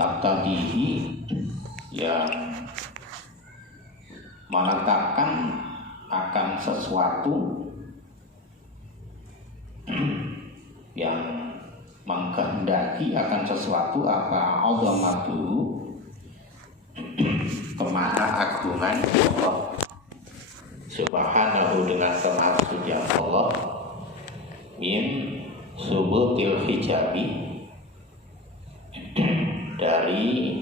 taktadihi, yang menetapkan akan sesuatu, yang mengkehendaki akan sesuatu apa azamatu, kemaha agungan Allah subhanahu, dengan kemaha sucian Allah, min subutil hijabi, dari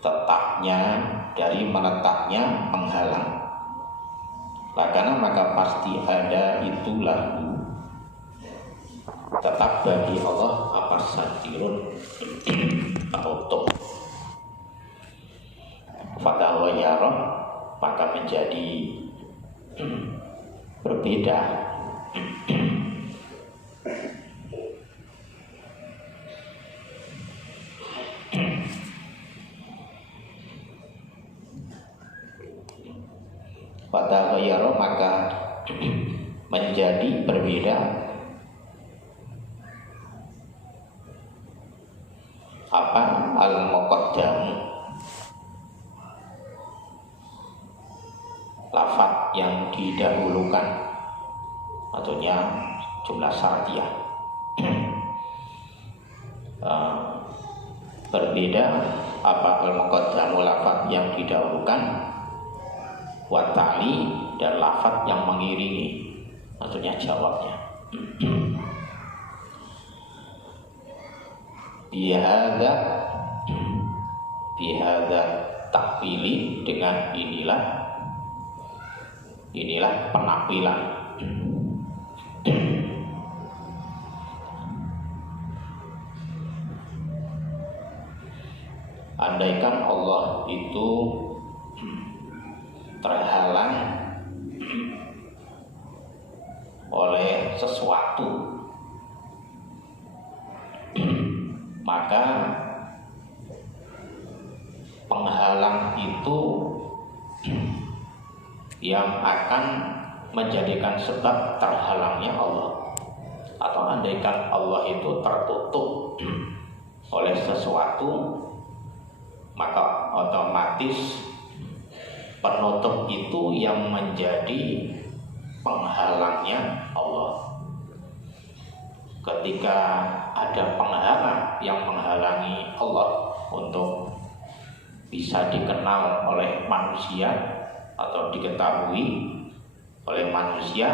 tetapnya, dari menetapnya penghalang. Karena maka pasti ada itu lahu, tetap bagi Allah apa satirun, auto fatawayarah, maka menjadi berbeda. Fatawayarah, maka menjadi berbeda apa al-muqaddam, lafaz yang didahulukan, artinya jumlah syartiyah. Berbeda apa al-muqaddamu, lafaz yang didahulukan, wa ta'li, dan lafaz yang mengiringi, artinya jawabnya. Bihadza takwili, dengan inilah penakwilan. Andaikan Allah itu terhalang oleh sesuatu, maka penghalang itu yang akan menjadikan sebab terhalangnya Allah. Atau andaikan Allah itu tertutup oleh sesuatu, maka otomatis penutup itu yang menjadi penghalangnya Allah. Ketika ada penghalang yang menghalangi Allah untuk bisa dikenal oleh manusia atau diketahui oleh manusia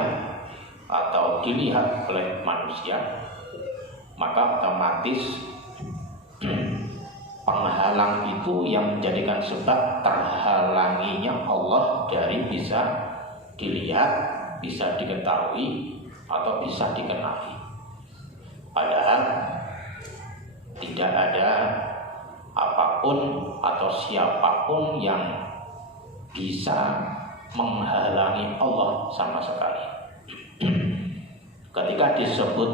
atau dilihat oleh manusia, maka otomatis penghalang itu yang menjadikan sebab terhalanginya Allah dari bisa dilihat, bisa diketahui, atau bisa dikenali. Padahal tidak ada apapun atau siapapun yang bisa menghalangi Allah sama sekali. Ketika disebut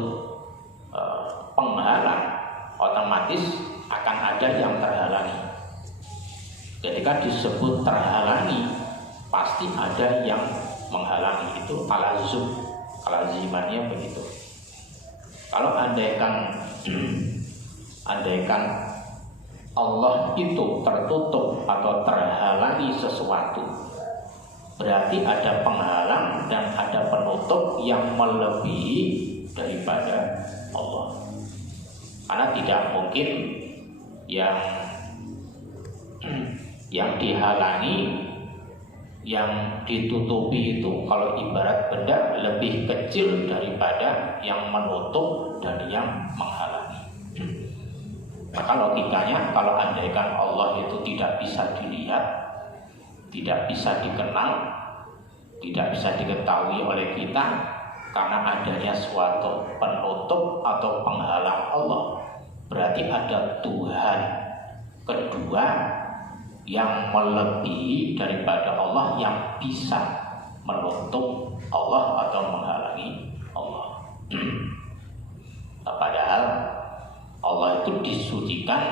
penghalang, otomatis akan ada yang terhalangi. Ketika disebut terhalangi, pasti ada yang menghalangi. Itu alazum, alazimannya begitu. Kalau andaikan Allah itu tertutup atau terhalangi sesuatu, berarti ada penghalang dan ada penutup yang melebihi daripada Allah. Karena tidak mungkin yang dihalangi, yang ditutupi itu, kalau ibarat benda, lebih kecil daripada yang menutup dan yang menghalangi. Maka logikanya, kalau andaikan Allah itu tidak bisa dilihat, tidak bisa dikenal, tidak bisa diketahui oleh kita karena adanya suatu penutup atau penghalang Allah, berarti ada Tuhan kedua yang melebihi daripada Allah yang bisa menutup Allah atau menghalangi Allah. Padahal Allah itu disucikan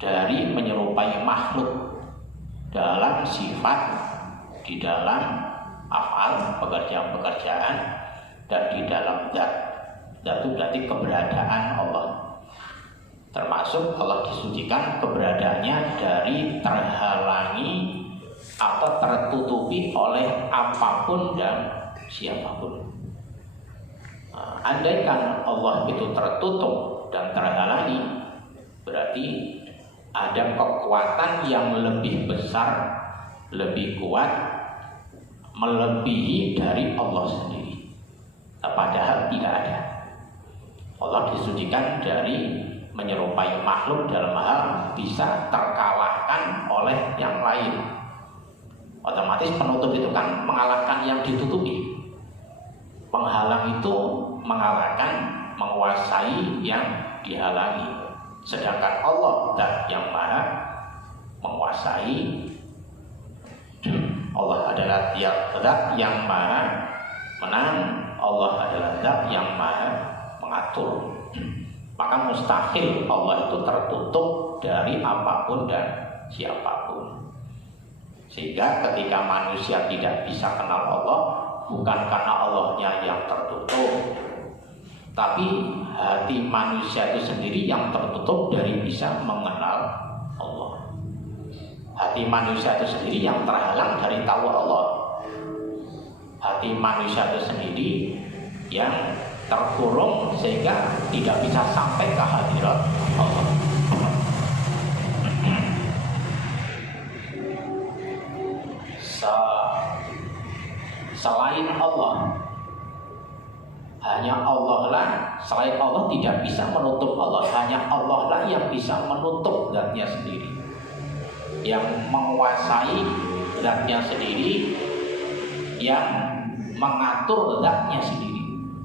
dari menyerupai makhluk dalam sifat, di dalam af'al, pekerjaan-pekerjaan, dan di dalam zat. Zat itu berarti keberadaan Allah. Termasuk Allah disucikan keberadaannya dari terhalangi atau tertutupi oleh apapun dan siapapun. Andaikan Allah itu tertutup dan terhalangi, berarti ada kekuatan yang lebih besar, lebih kuat, melebihi dari Allah sendiri. Padahal tidak ada. Allah disucikan dari menyerupai makhluk dalam hal bisa terkalahkan oleh yang lain. Otomatis penutup itu kan mengalahkan yang ditutupi. Penghalang itu mengalahkan, menguasai yang dihalangi. Sedangkan Allah zat yang maha menguasai. Allah adalah zat yang maha menang. Allah adalah zat yang maha mengatur. Maka mustahil Allah itu tertutup dari apapun dan siapapun. Sehingga ketika manusia tidak bisa kenal Allah, bukan karena Allahnya yang tertutup, tapi hati manusia itu sendiri yang tertutup dari bisa mengenal Allah. Hati manusia itu sendiri yang terhalang dari tahu Allah. Hati manusia itu sendiri yang terkurung sehingga tidak bisa sampai ke hadirat Allah. Selain Allah, hanya Allah lah. Selain Allah tidak bisa menutup Allah. Hanya Allah lah yang bisa menutup zatnya sendiri, yang menguasai zatnya sendiri, yang mengatur zatnya sendiri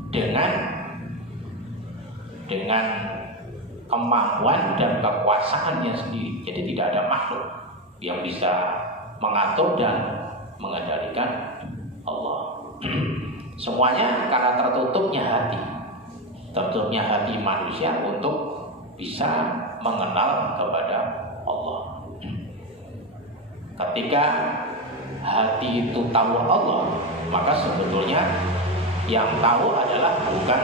dengan kemampuan dan kekuasaannya sendiri. Jadi tidak ada makhluk yang bisa mengatur dan mengendalikan Allah. Semuanya karena tertutupnya hati manusia untuk bisa mengenal kepada Allah. Ketika hati itu tahu Allah, maka sebetulnya yang tahu adalah bukan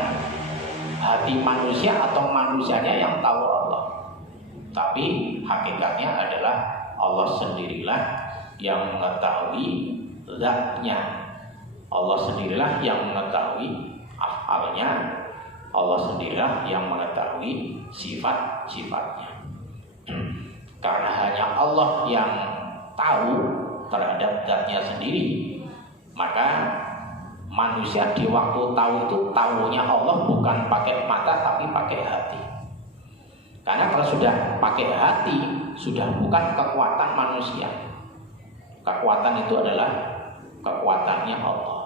hati manusia atau manusianya yang tahu Allah, tapi hakikatnya adalah Allah sendirilah yang mengetahui zatnya. Allah sendirilah yang mengetahui afalnya. Allah sendirilah yang mengetahui sifat-sifatnya. Karena hanya Allah yang tahu terhadap zatnya sendiri, maka manusia di waktu tahu itu tahunya Allah bukan pakai mata tapi pakai hati. Karena kalau sudah pakai hati, sudah bukan kekuatan manusia. Kekuatan itu adalah kekuatannya Allah.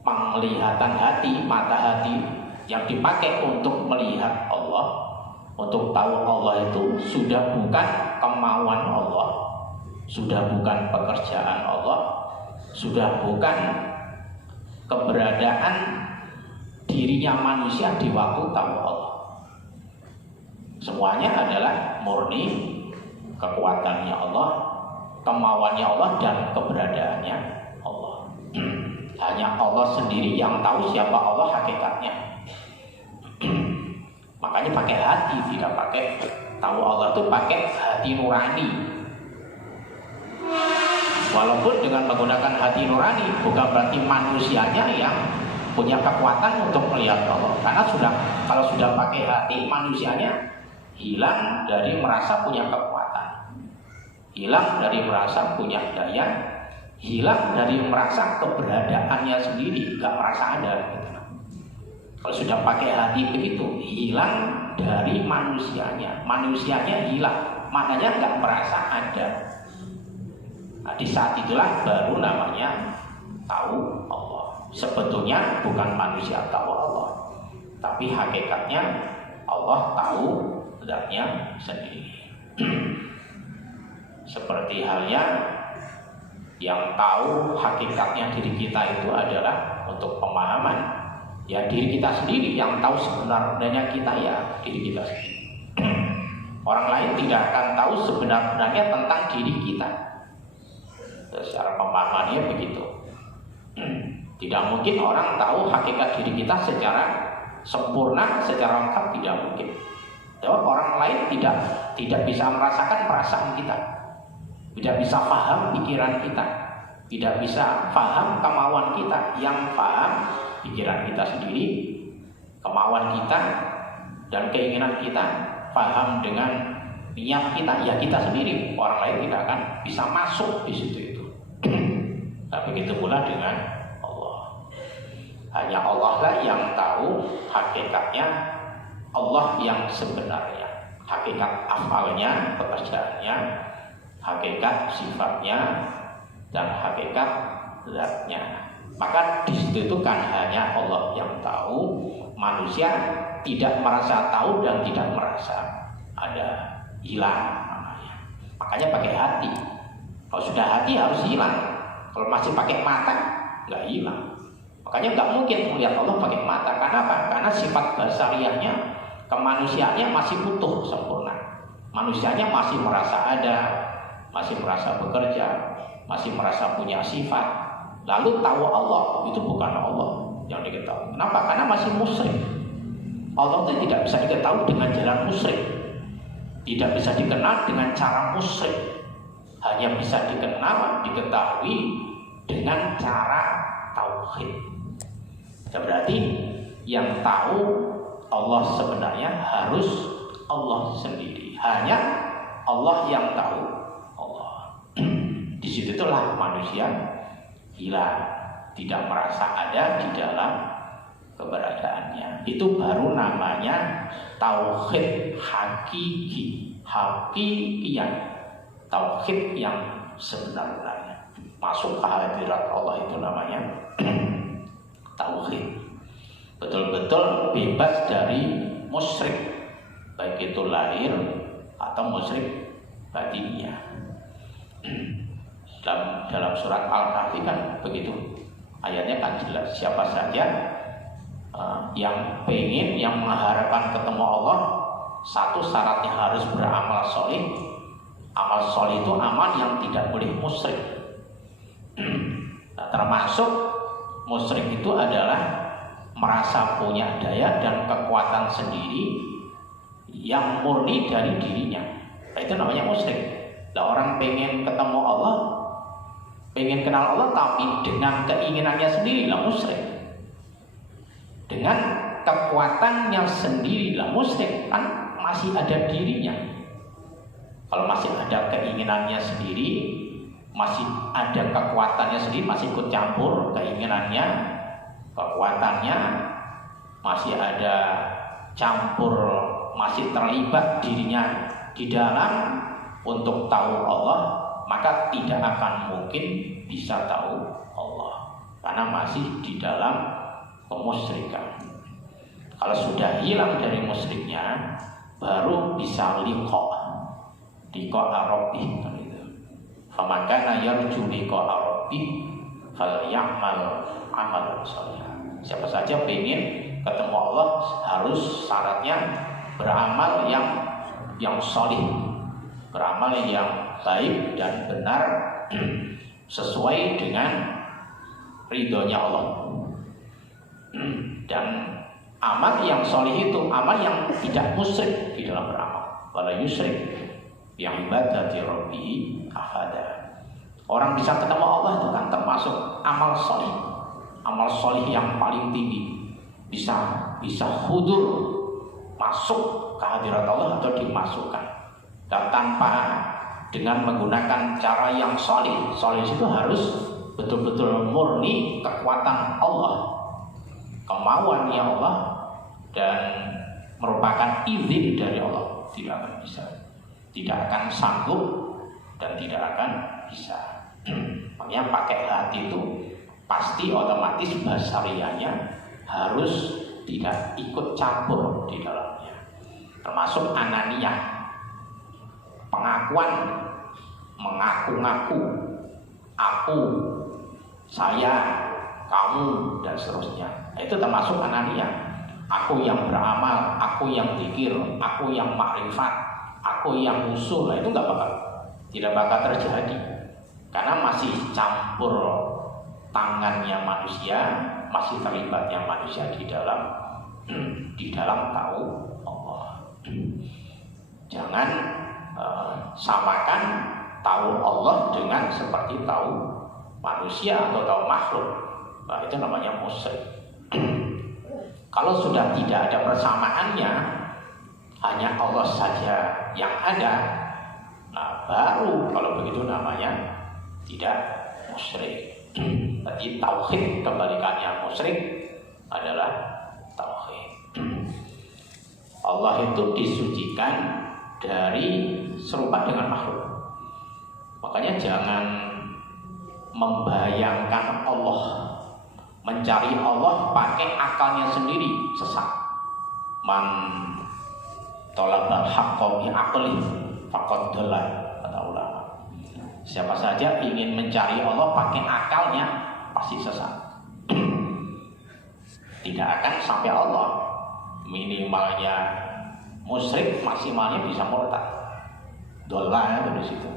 Penglihatan hati, mata hati yang dipakai untuk melihat Allah, untuk tahu Allah itu sudah bukan kemauan Allah, sudah bukan pekerjaan Allah, sudah bukan keberadaan dirinya manusia di waktu tahu Allah. Semuanya adalah murni kekuatannya Allah, kemauannya Allah, dan keberadaannya Allah. Hanya Allah sendiri yang tahu siapa Allah hakikatnya. Makanya pakai hati, tidak pakai tahu Allah itu pakai hati nurani. Walaupun dengan menggunakan hati nurani bukan berarti manusianya yang punya kekuatan untuk melihat Allah. Karena kalau sudah pakai hati, manusianya hilang dari merasa punya kekuatan, hilang dari merasa punya daya, hilang dari merasa keberadaannya sendiri, nggak merasa ada. Kalau sudah pakai hati begitu, hilang dari manusianya hilang, maknanya nggak merasa ada. Nah, di saat itulah baru namanya tahu Allah. Sebetulnya bukan manusia tahu Allah, tapi hakikatnya Allah tahu zatnya sendiri. Seperti halnya yang tahu hakikatnya diri kita itu adalah untuk pemahaman, ya diri kita sendiri yang tahu sebenarnya kita, ya diri kita sendiri. Orang lain tidak akan tahu sebenarnya tentang diri kita. Secara pemahamannya begitu. Tidak mungkin orang tahu hakikat diri kita secara sempurna, secara lengkap, tidak mungkin. Orang lain tidak bisa merasakan perasaan kita, tidak bisa paham pikiran kita, tidak bisa paham kemauan kita. Yang paham pikiran kita sendiri, kemauan kita dan keinginan kita, paham dengan niat kita, ya kita sendiri. Orang lain tidak akan bisa masuk di situ itu. Nah, begitu pula dengan Allah. Hanya Allah lah yang tahu hakikatnya, Allah yang sebenarnya, hakikat afalnya, pekerjaannya, hakikat sifatnya, dan hakikat zatnya. Maka di situ itu kan hanya Allah yang tahu. Manusia tidak merasa tahu dan tidak merasa ada, hilang namanya. Makanya pakai hati. Kalau sudah hati harus hilang. Kalau masih pakai mata nggak hilang. Makanya nggak mungkin melihat Allah pakai mata. Karena apa? Karena sifat basariahnya, kemanusiaannya masih utuh sempurna. Manusianya masih merasa ada, masih merasa bekerja, masih merasa punya sifat. Lalu tahu Allah itu bukan Allah yang diketahui. Kenapa? Karena masih musyrik. Allah itu tidak bisa diketahui dengan jalan musyrik, tidak bisa dikenal dengan cara musyrik. Hanya bisa dikenal, diketahui dengan cara tauhid. Berarti yang tahu Allah sebenarnya harus Allah sendiri. Hanya Allah yang tahu Allah. Di situ itulah manusia hilang, tidak merasa ada di dalam keberadaannya. Itu baru namanya tauhid hakiki, hakikiyah. Tauhid yang sebenarnya masuk ke hadirat Allah, itu namanya tauhid. Betul-betul bebas dari musyrik, baik itu lahir atau musyrik batinnya. Dalam surat Al-Kahfi kan begitu, ayatnya kan jelas. Siapa saja yang pengen, yang mengharapkan ketemu Allah, satu syaratnya harus beramal soleh. Amal soleh itu amal yang tidak boleh musyrik. Nah, termasuk musyrik itu adalah merasa punya daya dan kekuatan sendiri yang murni dari dirinya. Nah, itu namanya musyrik. Nah, orang pengen ketemu Allah, pengen kenal Allah, tapi dengan keinginannya sendiri lah musyrik. Dengan kekuatannya sendiri lah musyrik, kan masih ada dirinya. Kalau masih ada keinginannya sendiri, masih ada kekuatannya sendiri, masih ikut campur keinginannya, kekuatannya, masih ada campur, masih terlibat dirinya di dalam untuk tahu Allah, maka tidak akan mungkin bisa tahu Allah, karena masih di dalam kemusyrikan. Kalau sudah hilang dari musyriknya, baru bisa liqa rabbih gitu. Faman kana yarju liqa rabbih falyamal amalan shalihan. Siapa saja pengen ketemu Allah, harus syaratnya beramal yang sholih, beramal yang baik dan benar sesuai dengan ridhonya Allah. Dan amal yang sholih itu amal yang tidak musyrik di dalam beramal. Wala yusyrik yang ibadati rabbihi ahada. Orang bisa ketemu Allah itu kan termasuk amal solih. Amal solih yang paling tinggi. Bisa hudur, masuk ke hadirat Allah atau dimasukkan. Dan tanpa dengan menggunakan cara yang solih. Solih itu harus betul-betul murni kekuatan Allah, kemauannya Allah, dan merupakan izin dari Allah. Tidak akan bisa, tidak akan sanggup, dan tidak akan bisa. Makanya pakai hati itu pasti otomatis basariahnya harus tidak ikut campur di dalamnya. Termasuk ananiyah, pengakuan, mengaku-ngaku, aku, saya, kamu, dan seterusnya. Itu termasuk ananiyah. Aku yang beramal, aku yang zikir, aku yang makrifat, aku yang usul. Itu tidak bakal terjadi, karena masih campur tangannya manusia, masih terlibatnya manusia di dalam tahu Allah. jangan samakan tahu Allah dengan seperti tahu manusia atau tahu makhluk. Nah, itu namanya musyrik. Kalau sudah tidak ada persamaannya, hanya Allah saja yang ada, nah baru kalau begitu namanya tidak musyrik. Jadi tauhid kebalikannya musyrik adalah tauhid. Allah itu disucikan dari serupa dengan makhluk. Makanya jangan membayangkan Allah, mencari Allah pakai akalnya sendiri, sesat. Man talabal haqqo bi aqli faqad dhalal, kata ulama. Siapa saja ingin mencari Allah pakai akalnya pasti sesat. Tidak akan sampai Allah. Minimalnya musyrik, maksimalnya bisa murtad. Dhalal itu di situ.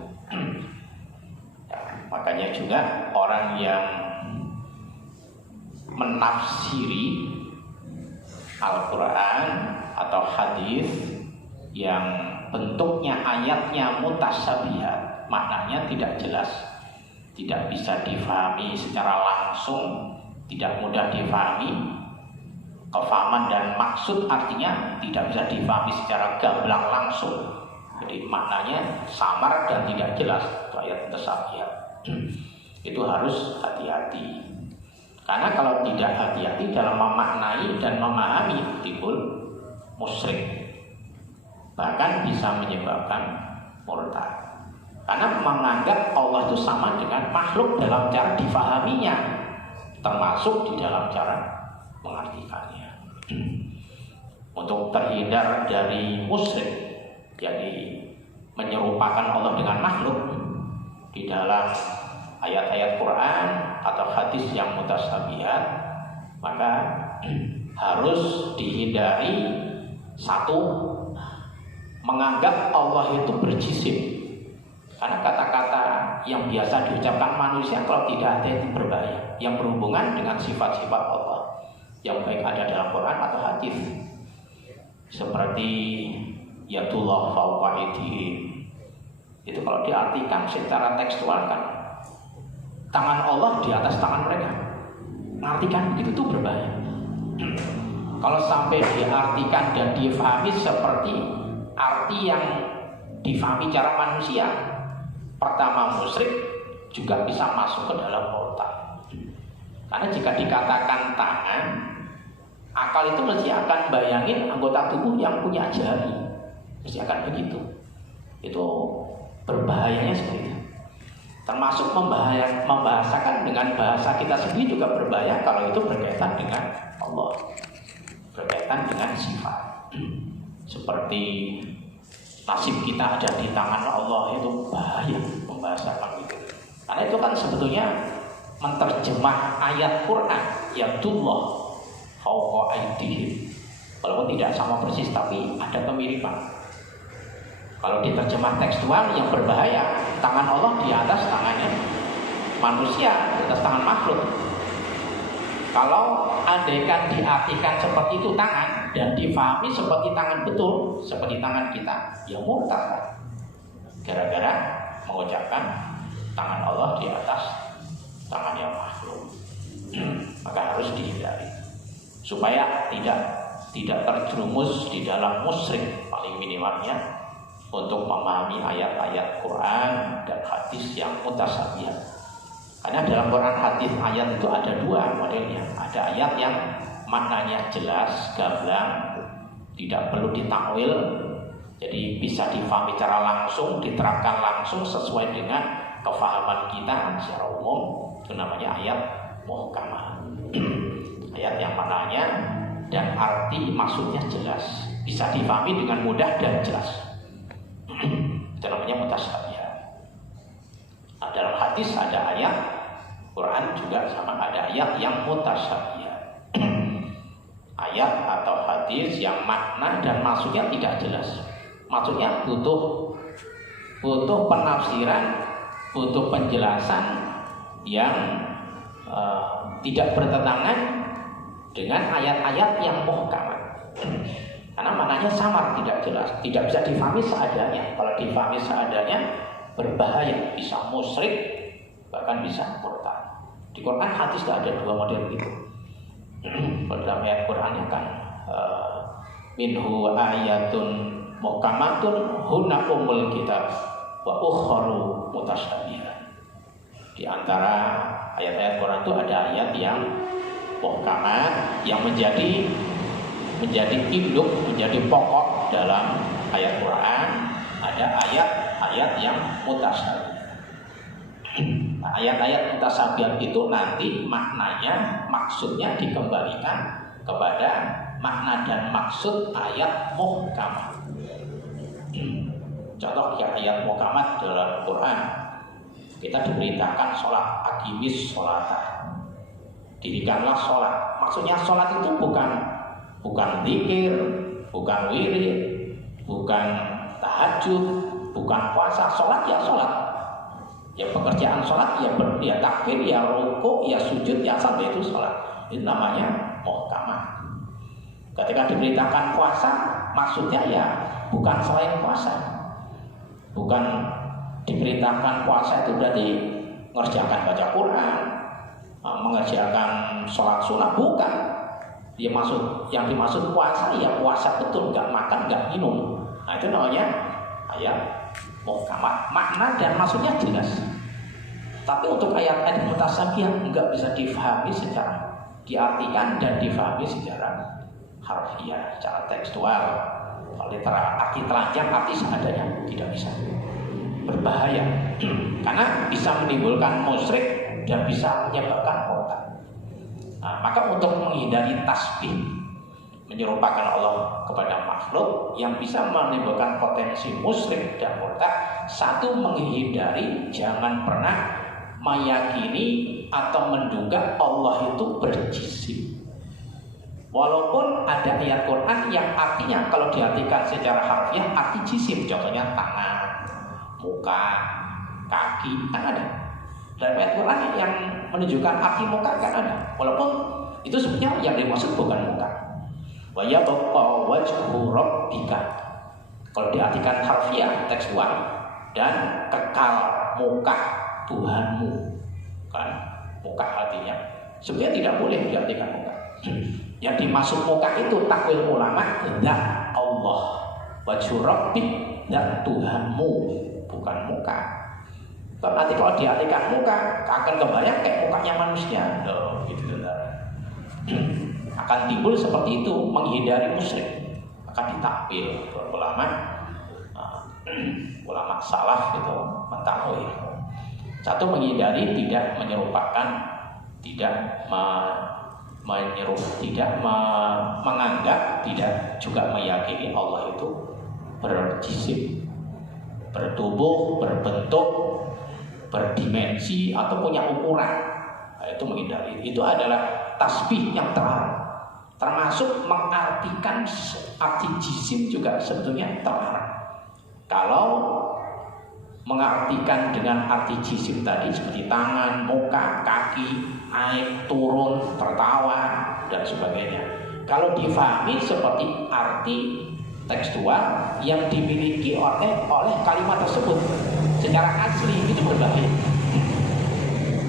Ya, makanya juga orang yang menafsiri Al-Quran atau hadis yang bentuknya ayatnya mutasyabihat, maknanya tidak jelas, tidak bisa difahami secara langsung, tidak mudah difahami. Kefahaman dan maksud artinya tidak bisa difahami secara gamblang langsung. Jadi maknanya samar dan tidak jelas, itu ayat mutasyabihat. Itu harus hati-hati. Karena kalau tidak hati-hati dalam memaknai dan memahami, timbul musyrik. Bahkan bisa menyebabkan murtad. Karena menganggap Allah itu sama dengan makhluk dalam cara difahaminya, termasuk di dalam cara mengartikannya. Untuk terhindar dari musyrik, jadi menyerupakan Allah dengan makhluk di dalam ayat-ayat Quran atau hadis yang mutasyabihat, maka harus dihindari satu, menganggap Allah itu berjisim. Karena kata-kata yang biasa diucapkan manusia kalau tidak ada itu berbahaya, yang berhubungan dengan sifat-sifat Allah yang baik ada dalam Quran atau hadis, seperti yadullah fawqa aydihim. Itu kalau diartikan secara tekstual kan tangan Allah di atas tangan mereka. Mengartikan begitu tuh berbahaya. Kalau sampai diartikan dan difahami seperti arti yang difahami cara manusia, pertama musyrik, juga bisa masuk ke dalam murtad. Karena jika dikatakan tangan, akal itu mesti akan bayangin anggota tubuh yang punya jari, mesti akan begitu. Itu berbahayanya seperti itu. Termasuk membahasakan dengan bahasa kita sendiri juga berbahaya kalau itu berkaitan dengan Allah, berkaitan dengan sifat. Seperti nasib kita ada di tangan Allah, itu bahaya membahasakan itu. Karena itu kan sebetulnya menerjemah ayat Quran yadullah fawqa aydihim, walaupun tidak sama persis tapi ada kemiripan. Kalau diterjemah tekstual yang berbahaya, tangan Allah di atas tangannya manusia, di atas tangan makhluk. Kalau andaikan diartikan seperti itu tangan dan difahami seperti tangan betul, seperti tangan kita, ya murtad. Gara-gara mengucapkan tangan Allah di atas tangannya makhluk. Maka harus dihindari supaya tidak terjerumus di dalam musyrik, paling minimalnya untuk memahami ayat-ayat Quran dan hadis yang mutasyabihat. Karena dalam Quran, hadis, ayat itu ada dua modelnya. Ada ayat yang maknanya jelas, gamblang, tidak perlu ditakwil, jadi bisa difahami secara langsung, diterapkan langsung sesuai dengan kefahaman kita secara umum. Itu namanya ayat muhkamah. Ayat yang maknanya dan arti maksudnya jelas, bisa difahami dengan mudah dan jelas. Itu namanya mutasyabihat. Nah, dalam hadis ada ayat, Quran juga sama ada ayat yang mutasyabihat. Ayat atau hadis yang makna dan maksudnya tidak jelas. Maksudnya butuh penafsiran, butuh penjelasan yang tidak bertentangan dengan ayat-ayat yang muhkamat. Karena maknanya samar, tidak jelas, tidak bisa difahami seadanya. Kalau difahami seadanya berbahaya, bisa musyrik, bahkan bisa murtad. Di Quran hadis tidak ada dua model itu. Dalam ayat Qurannya kan minhu ayatun muhkamatun hunna ummul kitab wa ukharu mutasyabihat. Di antara ayat-ayat Quran itu ada ayat yang muhkamat, yang menjadi induk, menjadi pokok dalam ayat Quran. Ada ayat-ayat yang mutasyabih. Nah, ayat-ayat mutasyabih itu nanti maknanya, maksudnya dikembalikan kepada makna dan maksud ayat muhkamat. Contoh yang ayat muhkamat dalam Quran, kita diberitakan sholat, aqimis sholata, dirikanlah sholat. Maksudnya sholat itu bukan zikir, bukan wirid, bukan tahajud, bukan puasa. Sholat ya sholat, ya pekerjaan sholat, ya takbir, ya rukuk, ya sujud, ya sampai itu sholat. Itu namanya muhkamat. Ketika diberitakan puasa, maksudnya ya bukan selain puasa. Bukan diberitakan puasa itu berarti mengerjakan baca Quran, mengerjakan sholat sunnah, bukan. Yang dimaksud puasa ya puasa betul, nggak makan, nggak minum. Nah itu namanya ayat muhkamat. Makna dan maksudnya jelas. Tapi untuk ayat-ayat mutasyabih nggak bisa difahami secara diartikan dan difahami secara harfiah, secara tekstual. Kalau arti telanjang, arti seadanya tidak bisa. Berbahaya karena bisa menimbulkan musyrik dan bisa menyebabkan murtad. Nah, maka untuk menghindari tasbih, menyerupakan Allah kepada makhluk yang bisa menimbulkan potensi musyrik dan murtad, satu, menghindari jangan pernah meyakini atau menduga Allah itu berjisim. Walaupun ada ayat Quran yang artinya kalau diartikan secara harfiah arti jisim, contohnya tangan, muka, kaki, kan ada. Dalam ayat Quran yang menunjukkan arti muka kan ada. Walaupun itu sebenarnya yang dimaksud bukan muka. Wa yabqa wajhu rabbika. Kalau diartikan harfiah, tekstual, dan kekal muka Tuhanmu. Kan muka artinya sebenarnya tidak boleh diartikan muka. Yang dimaksud muka itu takwil ulama, zat Allah, wajhu rabbik, zat Tuhanmu, bukan muka. Nanti kalau diartikan muka akan kebayang kayak mukanya manusia, gitu. Akan timbul seperti itu, menghindari musyrik, akan ditakwil ulama, ulama salaf gitu mentakwil. Satu, menghindari tidak menyerupakan, tidak menganggap, tidak juga meyakini Allah itu berjisim, bertubuh, berbentuk, berdimensi atau punya ukuran. Nah, itu menghindari. Itu adalah tasbih yang terlarang. Termasuk mengartikan arti jisim juga sebetulnya terlarang. Kalau mengartikan dengan arti jisim tadi seperti tangan, muka, kaki, naik, turun, tertawa, dan sebagainya. Kalau difahami seperti arti tekstual yang dimiliki oleh kalimat tersebut secara asli, itu berbahaya.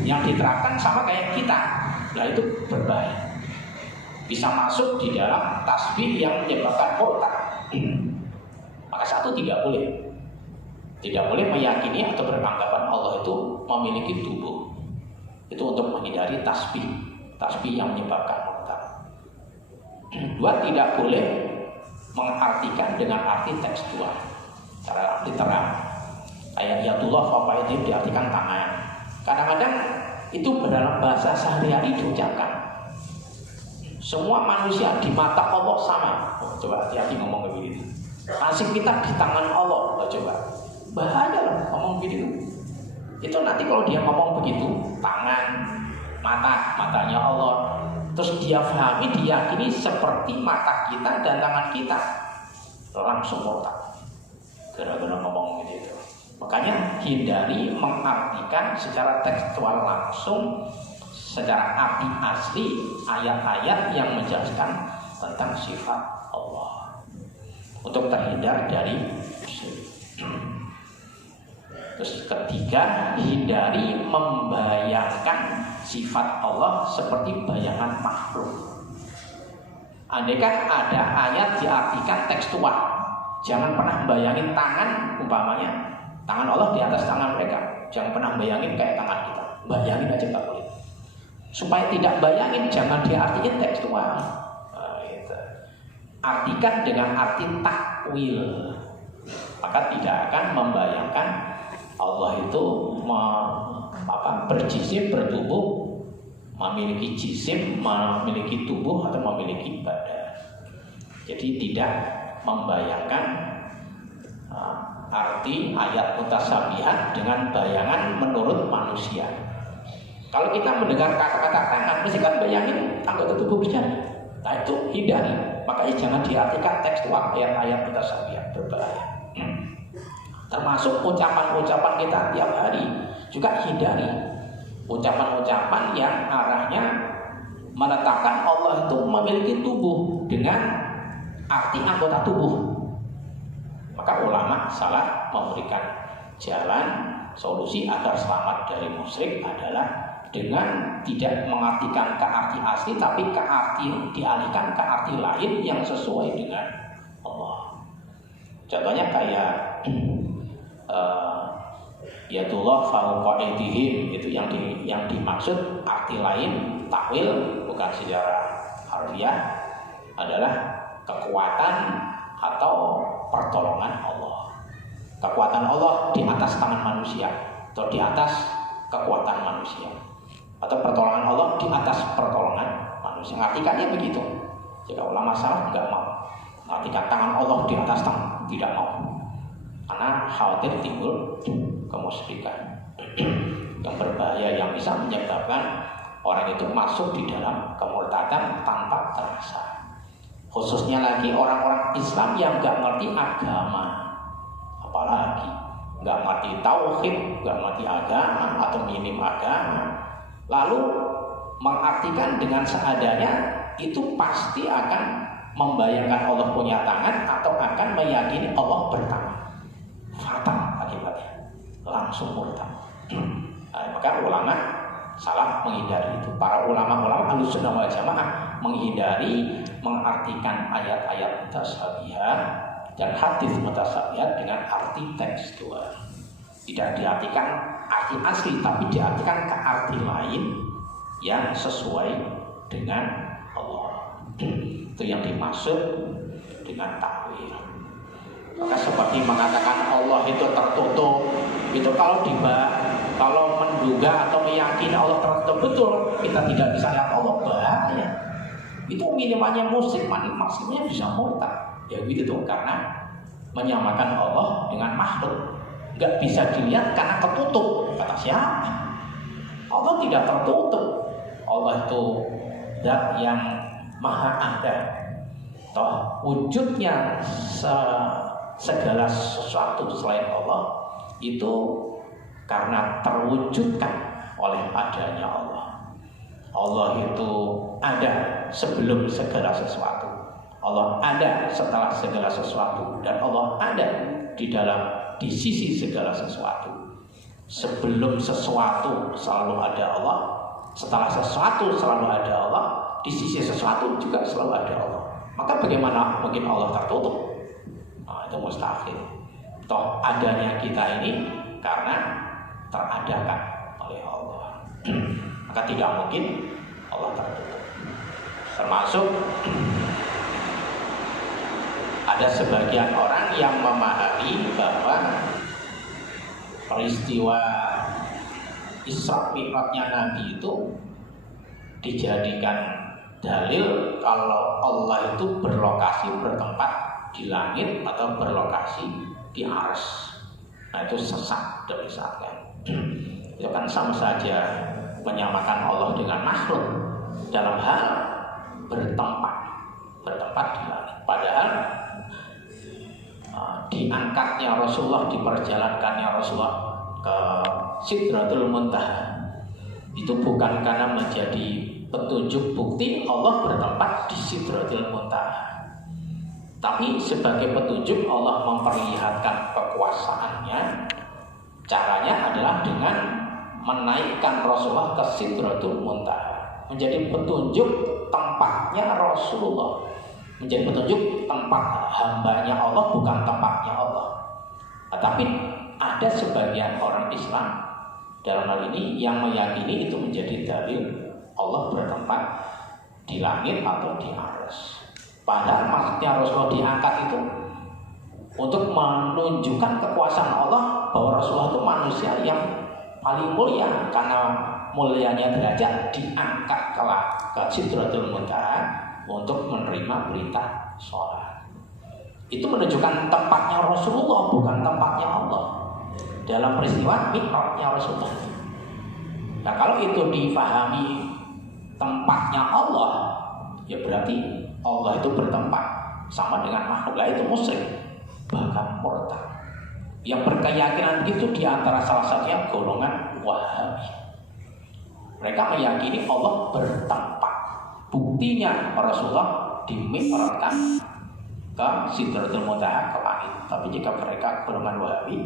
Yang diterapkan sama kayak kita, nah itu berbahaya. Bisa masuk di dalam tasbih yang menyebabkan murtad. Maka satu, tidak boleh meyakini atau beranggapan Allah itu memiliki tubuh. Itu untuk menghindari tasbih yang menyebabkan murtad. Dua, tidak boleh mengartikan dengan arti tekstual, secara literal. Kayak yadullah fawqa aydihim diartikan tangan. Kadang-kadang itu dalam bahasa sehari-hari diucapkan. Semua manusia di mata Allah sama. Coba hati-hati ngomong begitu. Nasib kita di tangan Allah. Coba. Bahaya loh ngomong begitu. Itu nanti kalau dia ngomong begitu, tangan, matanya Allah, terus dia pahami, diyakini seperti mata kita dan tangan kita, langsung murtad gara-gara ngomong begitu. Makanya hindari mengartikan secara tekstual langsung, secara arti asli ayat-ayat yang menjelaskan tentang sifat Allah. untuk terhindar dari syirik. Terus ketiga, hindari membayangkan sifat Allah seperti bayangan makhluk. Andaikan ada ayat diartikan tekstual, jangan pernah bayangin tangan, umpamanya tangan Allah di atas tangan mereka, jangan pernah bayangin kayak tangan kita, bayangin aja tak boleh. Supaya tidak bayangin, jangan diartikan tekstual. Artikan dengan arti takwil, maka tidak akan membayangkan Allah itu berjisim, bertubuh, memiliki jisim, memiliki tubuh atau memiliki badan. Jadi tidak membayangkan arti ayat mutasyabihat dengan bayangan menurut manusia. Kalau kita mendengar kata-kata tangan, mesti kan bayangin anggota tubuh berjalan. Nah itu hindari. Makanya jangan diartikan tekstual ayat-ayat mutasyabihat, berbahaya. Termasuk ucapan-ucapan kita tiap hari juga hindari ucapan-ucapan yang arahnya menetapkan Allah itu memiliki tubuh dengan arti anggota tubuh. Maka ulama salah memberikan jalan solusi agar selamat dari musyrik adalah dengan tidak mengartikan ke arti asli, tapi ke arti dialihkan ke arti lain yang sesuai dengan Allah. Contohnya kayak yatullah fauqa aydihim, itu yang dimaksud arti lain takwil bukan secara harfiah adalah kekuatan atau pertolongan Allah. Kekuatan Allah di atas tangan manusia atau di atas kekuatan manusia, atau pertolongan Allah di atas pertolongan manusia. Artikannya begitu. Jika ulama salaf enggak mau artikan tangan Allah di atas tangan, tidak mau. Karena khawatir timbul kemusyrikan yang berbahaya yang bisa menyebabkan orang itu masuk di dalam kemurtadan tanpa terasa. Khususnya lagi orang-orang Islam yang nggak ngerti agama, apalagi nggak ngerti tauhid, nggak ngerti agama atau minim agama, lalu mengartikan dengan seadanya, itu pasti akan membayangkan Allah punya tangan atau akan meyakini Allah bertangan. Fatal akibatnya, langsung murtad. Maka ulama salah menghindari itu. Para ulama-ulama Ahlussunnah wal Jamaah menghindari mengartikan ayat-ayat mutasyabihat dan hadis mutasyabihat dengan arti tekstual. Tidak diartikan arti asli, tapi diartikan ke arti lain yang sesuai dengan Allah. Itu yang dimaksud dengan takwil. Maka seperti mengatakan Allah itu tertutup, itu kalau menduga atau meyakini Allah tertutup betul, kita tidak bisa lihat Allah, bahaya. Itu minimalnya musyrik, maksudnya bisa murtad. Ya begitu, karena menyamakan Allah dengan makhluk. Nggak bisa dilihat karena tertutup. Kata siapa? Allah tidak tertutup. Allah itu zat yang maha ada. Toh wujudnya segala sesuatu selain Allah itu karena terwujudkan oleh adanya Allah. Allah itu ada sebelum segala sesuatu. Allah ada setelah segala sesuatu, dan Allah ada di sisi segala sesuatu. Sebelum sesuatu selalu ada Allah, setelah sesuatu selalu ada Allah, di sisi sesuatu juga selalu ada Allah. Maka bagaimana mungkin Allah tertutup? Nah, itu mustahil. Toh adanya kita ini karena teradakan oleh Allah. Maka tidak mungkin Allah tertutup. Termasuk ada sebagian orang yang memahami bahwa peristiwa Isra Mi'rajnya Nabi itu dijadikan dalil kalau Allah itu bertempat di langit atau berlokasi di arsy. Nah itu sesat demi sesat. Itu kan sama saja menyamakan Allah dengan makhluk dalam hal bertempat di langit. Padahal diangkatnya Rasulullah, diperjalankannya Rasulullah ke Sidratul Muntaha itu bukan karena menjadi petunjuk bukti Allah bertempat di Sidratul Muntaha, Tapi sebagai petunjuk Allah memperlihatkan kekuasaannya. Caranya adalah dengan menaikkan Rasulullah ke Sidratul Muntaha, menjadi petunjuk tempatnya Rasulullah, menjadi petunjuk tempat hambanya Allah, bukan tempatnya Allah. Tapi ada sebagian orang Islam dalam hal ini yang meyakini itu menjadi dalil Allah bertempat di langit atau di arsy. Padahal maksudnya Rasulullah diangkat itu untuk menunjukkan kekuasaan Allah, bahwa Rasulullah itu manusia yang paling mulia, karena mulianya derajat diangkat ke Sidratul Muntaha untuk menerima berita sholat. Itu menunjukkan tempatnya Rasulullah, bukan tempatnya Allah dalam peristiwa Mi'rajnya Rasulullah. Nah, kalau itu difahami tempatnya Allah, ya berarti Allah itu bertempat sama dengan makhluk lain, itu musyrik, bahkan murtad. Yang berkeyakinan itu diantara salah satunya golongan Wahabi. Mereka meyakini Allah bertempat. Buktinya Rasulullah dimi'rajkan ke Sidratul Muntaha, ke langit. Tapi jika mereka golongan Wahabi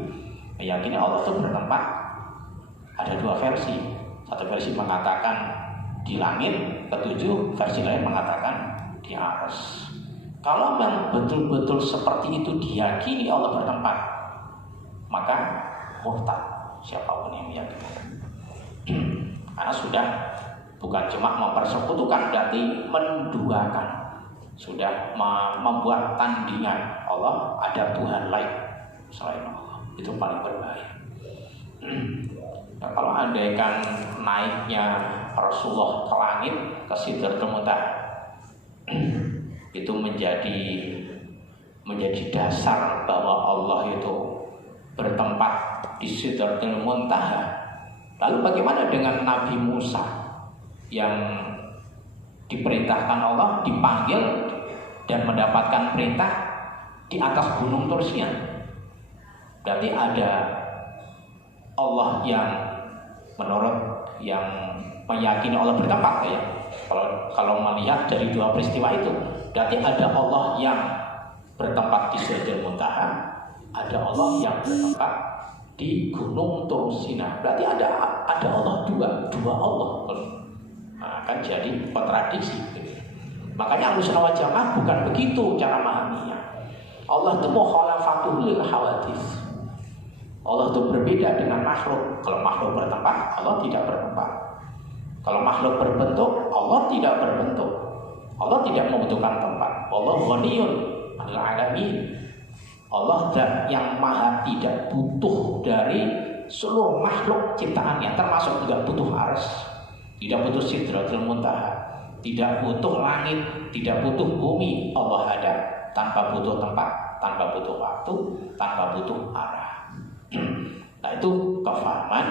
meyakini Allah itu bertempat, ada dua versi. Satu versi mengatakan di langit, ketujuh versi lain mengatakan di arsy. Kalau memang betul-betul seperti itu diyakini Allah bertempat, maka murtad siapapun yang meyakini. Karena sudah bukan cuma mempersekutukan, berarti menduakan, sudah membuat tandingan Allah ada Tuhan lain selain Allah. Itu paling berbahaya. Nah, kalau andaikan naiknya Rasulullah ke langit, ke Sidratul Muntaha, itu menjadi dasar bahwa Allah itu bertempat di Sidratul Muntaha. Lalu bagaimana dengan Nabi Musa yang diperintahkan Allah, dipanggil dan mendapatkan perintah di atas gunung Tursian? Berarti ada Allah yang menurut yang meyakini Allah bertempat, ya. Kalau melihat dari dua peristiwa itu, berarti ada Allah yang bertempat di Sidratul Muntaha, ada Allah yang bertempat di Gunung Tursina. Berarti ada Allah dua Allah. Nah, kan jadi kontradiksi. Makanya Ahlussunnah wal Jamaah bukan begitu cara memahaminya. Allah itu mukhalafatul lil hawadits. Allah itu berbeda dengan makhluk. Kalau makhluk bertempat, Allah tidak bertempat. Kalau makhluk berbentuk, Allah tidak berbentuk. Allah tidak membutuhkan tempat. Allah ghaniyun 'anil 'alamin. Allah yang maha tidak butuh dari seluruh makhluk ciptaannya, termasuk tidak butuh arsy, tidak butuh Sidratul Muntaha, tidak butuh langit, tidak butuh bumi. Allah ada tanpa butuh tempat, tanpa butuh waktu, tanpa butuh arah. Nah, itu kefahaman,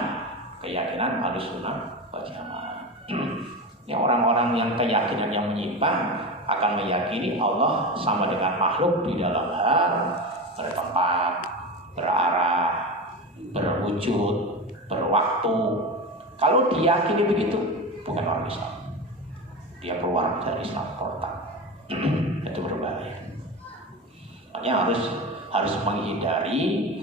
keyakinan Ahlussunnah wal Jamaah. Ya, orang-orang yang keyakinan yang menyimpang akan meyakini Allah sama dengan makhluk di dalam hal bertempat, berarah, berwujud, berwaktu. Kalau diyakini begitu, bukan orang Islam. Dia keluar dari Islam total. Itu berbahaya. Makanya harus menghindari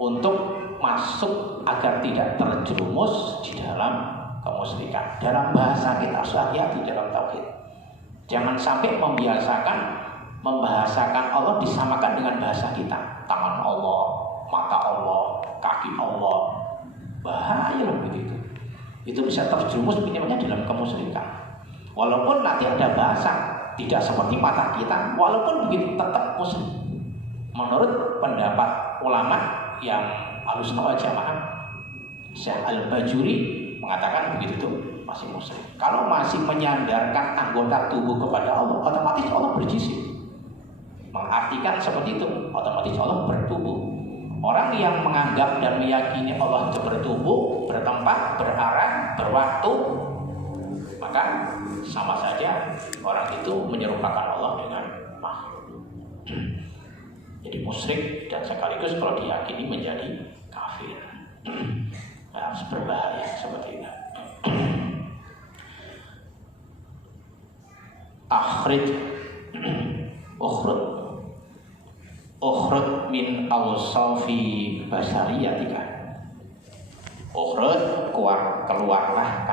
untuk masuk agar tidak terjerumus di dalam kemusyrikan. Dalam bahasa kita harus hati-hati dalam tauhid. Jangan sampai membahasakan Allah disamakan dengan bahasa kita. Tangan Allah, mata Allah, kaki Allah. Bahaya loh begitu. Itu bisa terjerumus minimalnya dalam kemusyrikan. Walaupun nanti ada bahasa tidak seperti mata kita, walaupun begitu tetap musyrik. Menurut pendapat ulama yang Ahlussunnah wal Jamaah, Syekh Al-Bajuri mengatakan begitu tuh masih musyrik. Kalau masih menyandarkan anggota tubuh kepada Allah, otomatis Allah berjisim. Mengartikan seperti itu, otomatis Allah bertubuh. Orang yang menganggap dan meyakini Allah itu bertubuh, bertempat, berarah, berwaktu, maka sama saja orang itu menyerupakan Allah dengan makhluk. Jadi musyrik dan sekaligus kalau diyakini menjadi kafir. Nah, berbahaya seperti itu. Akhrij, ukhrud, ukhrud min awsafi basariyatika. Ukhrud, keluarlah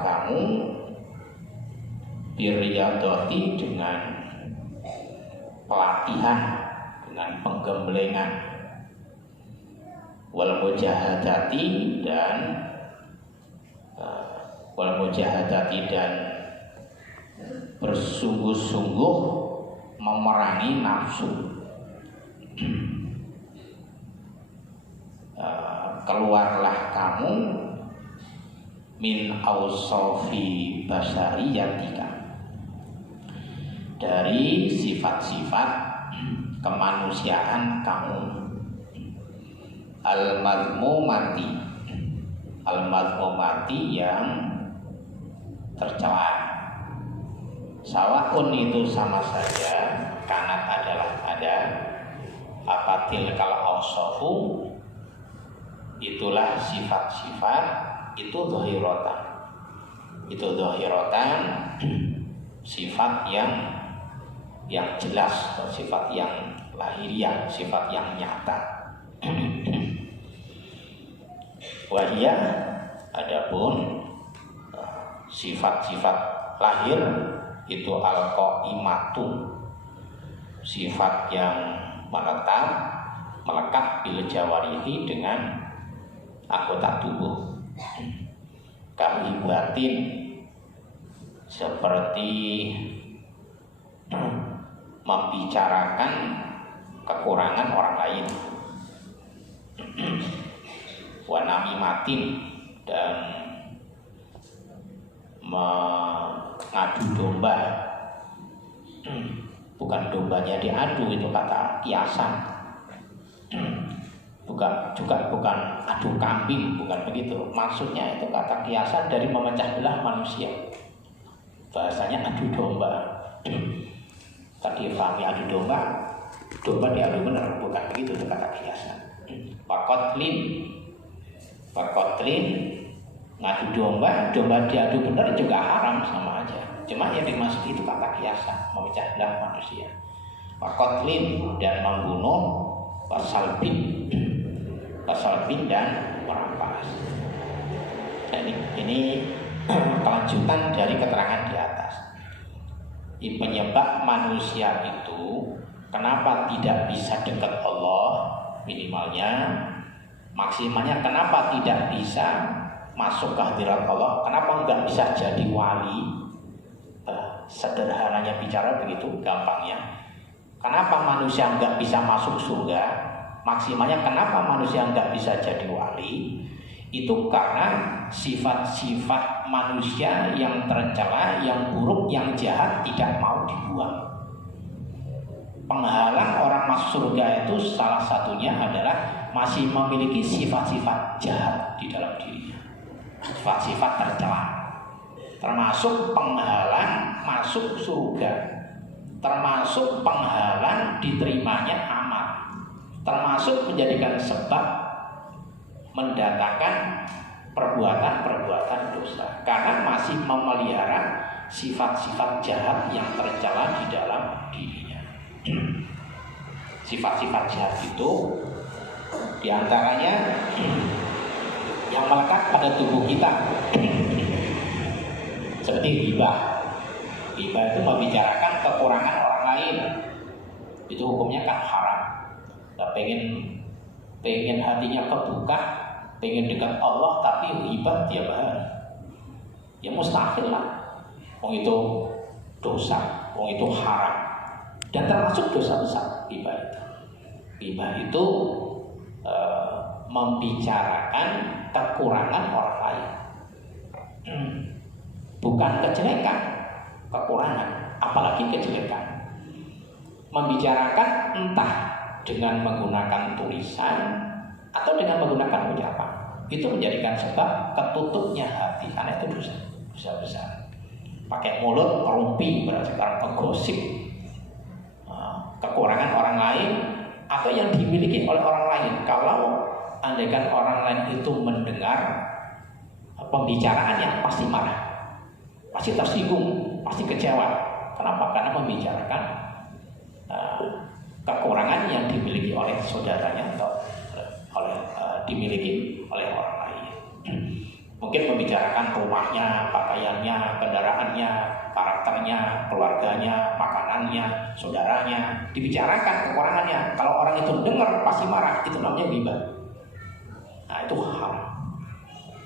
kamu biriyadati, dengan pelatihan, dengan penggemblengan, wal mujahadati dan bersungguh-sungguh memerangi nafsu. Keluarlah kamu min awsafi basariyatika, dari sifat-sifat kemanusiaan kamu, al-mazmumati yang tercela. Sawakun itu sama saja, kanat adalah ada, apatil kalau awsafu itulah sifat-sifat, itu dhahiratan, sifat yang jelas, sifat yang lahiriah, sifat yang nyata. Wahia, adapun sifat-sifat lahir itu al-qaimatu, sifat yang melekat bil jawarihi, dengan anggota tubuh. Kahibatin, seperti membicarakan kekurangan orang lain. Wanamimatin, dan mengadu domba. Bukan dombanya diadu, itu kata kiasan. Bukan adu kambing, bukan begitu. Maksudnya itu kata kiasan dari memecah belah manusia. Bahasanya adu domba. Tadi fahami adu domba diadu benar, bukan begitu, itu kata kiasan. Pakotlin, ngadu domba diadu benar juga haram, sama aja. Cuma yang dimaksud itu kata kiasan, memecah belah manusia. Pakotlin, dan membunuh, wasalbin dan merampas. Ini kelanjutan dari keterangan di atas. Penyebab manusia itu kenapa tidak bisa dekat Allah, minimalnya, maksimalnya kenapa tidak bisa masuk ke hadirat Allah, kenapa nggak bisa jadi wali. Sederhananya bicara begitu, gampangnya. Kenapa manusia nggak bisa masuk surga? Maksimalnya kenapa manusia nggak bisa jadi wali? Itu karena sifat-sifat manusia yang tercela, yang buruk, yang jahat tidak mau dibuang. Penghalang orang masuk surga itu salah satunya adalah masih memiliki sifat-sifat jahat di dalam dirinya, sifat-sifat tercela. Termasuk penghalang masuk surga, termasuk penghalang diterimanya amal, termasuk menjadikan sebab mendatangkan perbuatan-perbuatan dosa, karena masih memelihara sifat-sifat jahat yang tercela di dalam dirinya. Sifat-sifat jahat itu diantaranya yang melekat pada tubuh kita, seperti ghibah. Ghibah itu membicarakan kekurangan orang lain, itu hukumnya kan haram. Nah, pengen hatinya kebuka, pengen dekat Allah, tapi ghibah tiap hari, ya mustahil lah. Itu dosa, itu haram, dan termasuk dosa besar. Ghibah itu membicarakan kekurangan orang lain, bukan kejelekan, kekurangan, apalagi kejelekan. Membicarakan entah dengan menggunakan tulisan atau dengan menggunakan ucapan, itu menjadikan sebab ketutupnya hati, karena itu dosa besar. Pakai mulut merumpi, berarti orang penggosip kekurangan orang lain atau yang dimiliki oleh orang lain. Kalau andaikan orang lain itu mendengar pembicaraannya, pasti marah, pasti tersinggung, pasti kecewa. Kenapa? Karena membicarakan kekurangan yang dimiliki oleh saudaranya atau dimiliki oleh orang lain. Mungkin membicarakan rumahnya, pakaiannya, kendaraannya, karakternya, keluarganya, makanannya, saudaranya, dibicarakan kekurangannya. Kalau orang itu dengar pasti marah, itu namanya ghibah. Nah, itu haram.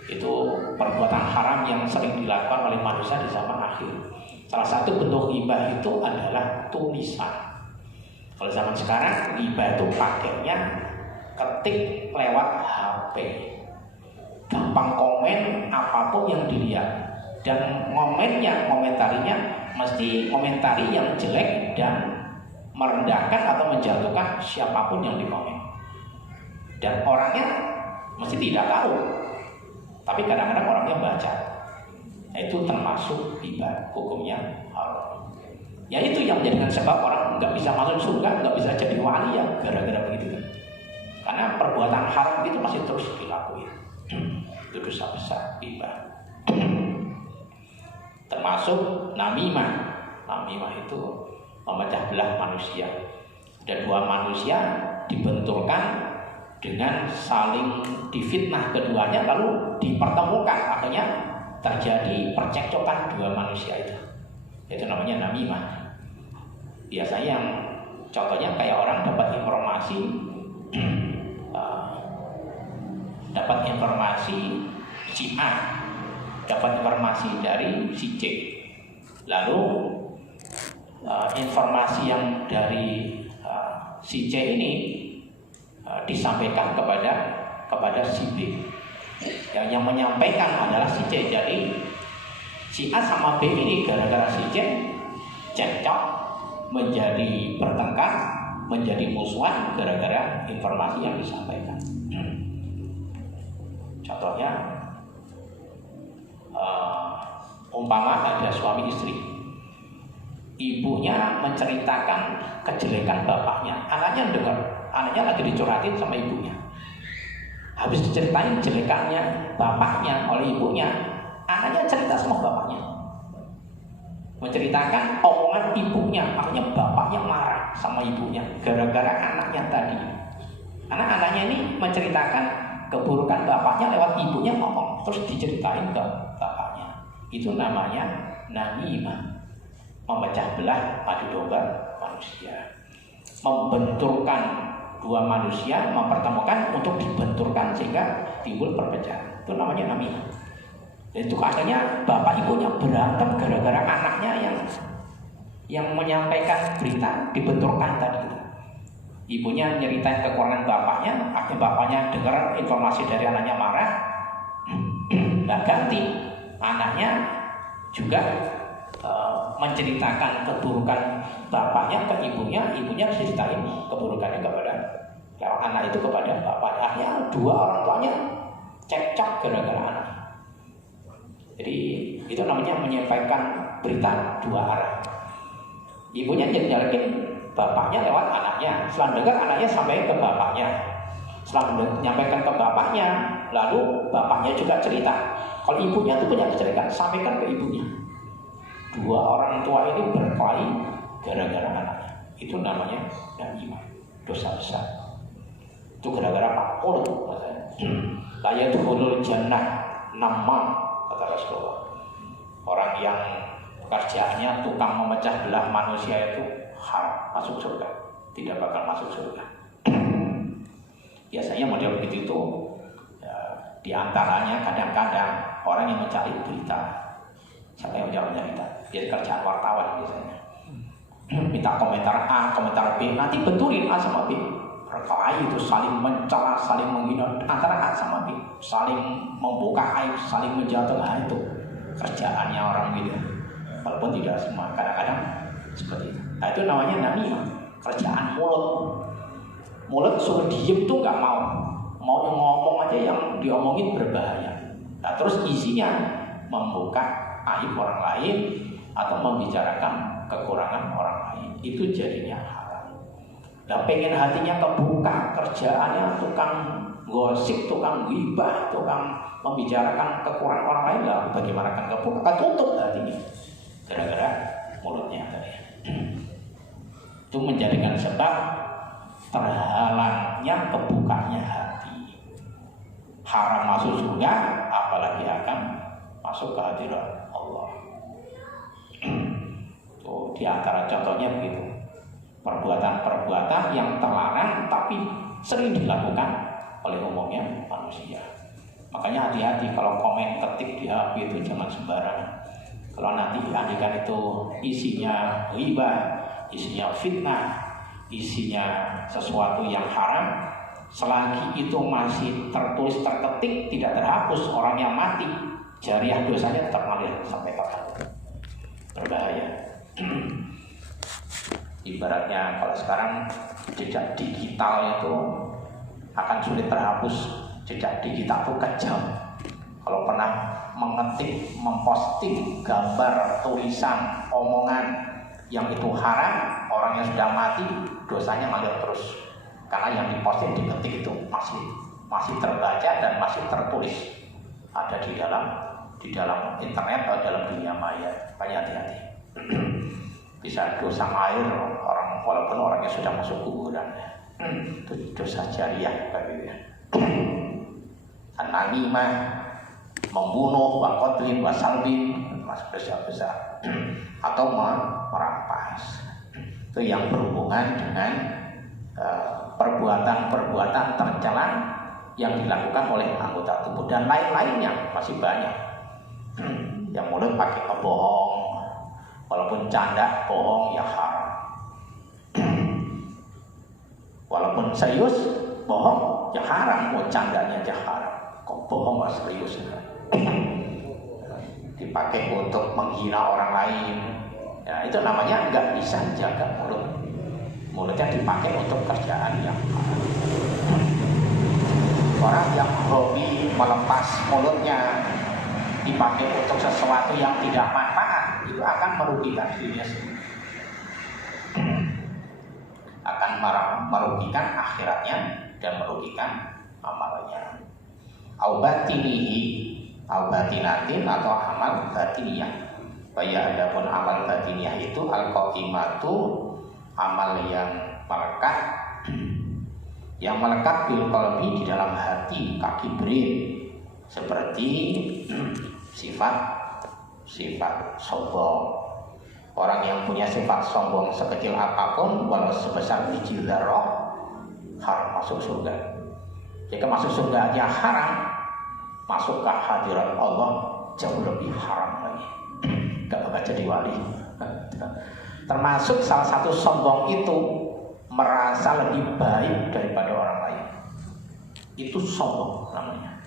Itu perbuatan haram yang sering dilakukan oleh manusia di zaman akhir. Salah satu bentuk ghibah itu adalah tulisan. Kalau zaman sekarang ghibah itu pakainya ketik lewat HP. Gampang komen apapun yang dilihat, dan komentarinya mesti komentari yang jelek dan merendahkan atau menjatuhkan siapapun yang dikomen. Dan orangnya mesti tidak tahu, tapi kadang-kadang orangnya baca. Nah, itu termasuk ghibah, hukumnya haram. Ya itu yang menjadikan sebab orang nggak bisa masuk surga, nggak bisa jadi wali ya gara-gara begitu. Karena perbuatan haram itu masih terus dilakukan. Itu dosa besar, ghibah. Termasuk namimah. Namimah itu memecah belah manusia. Dan dua manusia dibenturkan dengan saling difitnah keduanya, lalu dipertemukan, akhirnya terjadi percekcokan dua manusia itu. Itu namanya namimah. Biasanya yang contohnya kayak orang dapat informasi si A, dapat informasi dari si C, lalu informasi yang dari si C ini disampaikan kepada si B. Yang menyampaikan adalah si C. Jadi si A sama B ini gara-gara si C cekcok, menjadi bertengkar, menjadi musuhan gara-gara informasi yang disampaikan. Contohnya, umpama ada suami istri, ibunya menceritakan kejelekan bapaknya, anaknya dengar, anaknya lagi dicurhatin sama ibunya. Habis diceritain jelekannya bapaknya oleh ibunya, anaknya cerita sama bapaknya, menceritakan omongan ibunya, akhirnya bapaknya marah sama ibunya gara-gara anaknya tadi. Karena anaknya ini menceritakan keburukan bapaknya lewat ibunya ngomong, terus diceritain ke bapaknya. Itu namanya namimah, memecah belah padu domba manusia, membenturkan dua manusia, mempertemukan untuk dibenturkan sehingga timbul perpecahan. Itu namanya namimah. Dan itu akhirnya bapak ibunya berantem gara-gara anaknya yang menyampaikan berita dibenturkan tadi. Ibunya nyeritain kekurangan bapaknya, akhirnya bapaknya dengar informasi dari anaknya marah, nah ganti anaknya juga menceritakan keburukan bapaknya ke ibunya, ibunya ceritain keburukannya kepada anak itu kepada bapaknya. Akhirnya dua orang tuanya cekcok gara-gara anak. Jadi itu namanya menyampaikan berita dua arah. Ibunya nyalakin bapaknya lewat anaknya, setelah dengar anaknya sampai ke bapaknya, setelah menyampaikan ke bapaknya, lalu bapaknya juga cerita. Kalau ibunya itu punya kejelekan, sampaikan ke ibunya. Dua orang tua ini berkelahi gara-gara anaknya. Itu namanya namimah, dosa besar. Itu gara-gara Pak mulut. Layak dihulul jannah namam, kata Rasulullah. Orang yang pekerjaannya tukang memecah belah manusia itu haram masuk surga, tidak bakal masuk surga. Biasanya model begitu itu ya, diantaranya kadang-kadang orang yang mencari berita. Siapa yang mencari berita? Dia kerjaan wartawan biasanya. Minta komentar A, komentar B, nanti betulin A sama B. Berkelahi itu saling mencela, saling menghina antara A sama B, saling membuka aib, saling menjatuhkan. Itu kerjaannya orang gitu. Walaupun tidak semua, kadang-kadang seperti itu. Nah, itu namanya namimah, kerjaan mulut. Mulut suruh diem tuh nggak mau, maunya ngomong aja yang diomongin berbahaya. Nah, terus isinya membuka aib orang lain atau membicarakan kekurangan orang lain. Itu jadinya haram. Nah, pengen hatinya kebuka, kerjaannya tukang gosip, tukang ghibah, tukang membicarakan kekurangan orang lain, lah bagaimana kan kebuka? Tutup hatinya gara-gara mulutnya tadi. Itu menjadikan sebab terhalangnya kebukanya hati. Haram masuk surga, apalagi akan masuk ke hadirat Allah. Tuh, di antara contohnya begitu. Perbuatan-perbuatan yang terlarang tapi sering dilakukan oleh umumnya manusia. Makanya hati-hati kalau komen ketik di HP itu jangan sembarangan. Kalau nanti diandikan itu isinya ghibah, isinya fitnah, isinya sesuatu yang haram, selagi itu masih tertulis terketik tidak terhapus, orang yang mati jariah dosanya tetap mengalir sampai kapan. Berbahaya. Ibaratnya kalau sekarang jejak digital itu akan sulit terhapus. Jejak digital itu kejam. Kalau pernah mengetik, memposting gambar, tulisan, omongan yang itu haram, orang yang sudah mati dosanya mengalir terus. Karena yang diposting, diketik itu masih terbaca dan masih tertulis ada di dalam internet atau dalam dunia maya. Banyak hati-hati. Bisa dosa air orang walaupun orangnya sudah masuk kuburan. Itu dosa jariah baginya. An-namimah, membunuh, wa qatlin, wa salbin, masuk dosa besar. Atau merampas. Itu yang berhubungan dengan perbuatan-perbuatan tercela yang dilakukan oleh anggota tubuh dan lain-lainnya masih banyak. Yang mulai pakai bohong, walaupun canda bohong ya haram. Walaupun serius bohong ya haram, mau candanya aja haram. Kok bohong gak serius? Dipakai untuk menghina orang lain. Ya itu namanya nggak bisa jaga mulut. Mulutnya dipakai untuk kerjaan yang haram. Orang yang hobi melepas mulutnya dipakai untuk sesuatu yang tidak manfaat, itu akan merugikan dirinya sendiri. Akan merugikan akhiratnya dan merugikan amalnya. Au batinatin atau amal batiniyah. Bahaya adapun amal batiniyah itu al-qaqimatu, amal yang melekat, yang melekat bil qalbi di dalam hati, kaki berin, seperti sifat sombong. Orang yang punya sifat sombong sekecil apapun, walau sebesar biji dzarrah, haram masuk surga. Jika masuk surga aja haram, masuk ke hadirat Allah jauh lebih haram lagi. Gak bakal jadi wali. Termasuk salah satu sombong itu merasa lebih baik daripada orang lain. Itu sombong namanya.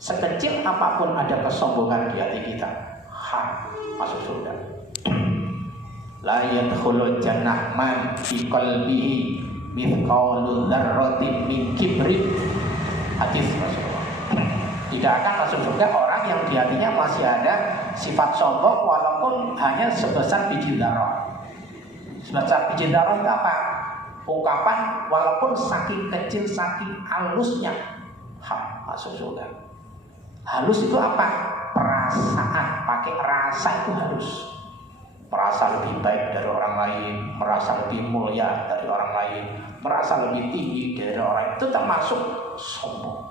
Sekecil apapun ada kesombongan di hati kita, haram masuk surga. La yadkhulul jannah man fi qalbihi mithqalu dzarratin min kibrin. Hadis Rasulullah. Tidak akan masuk surga orang yang di hatinya masih ada sifat sombong walaupun hanya sebesar biji dzarrah. Sebesar biji dzarrah itu apa? Ungkapan walaupun saking kecil, saking halusnya, masuk surga. Halus itu apa? Perasaan, pakai rasa itu halus. Merasa lebih baik dari orang lain, merasa lebih mulia dari orang lain, merasa lebih tinggi dari orang lain, itu termasuk sombong.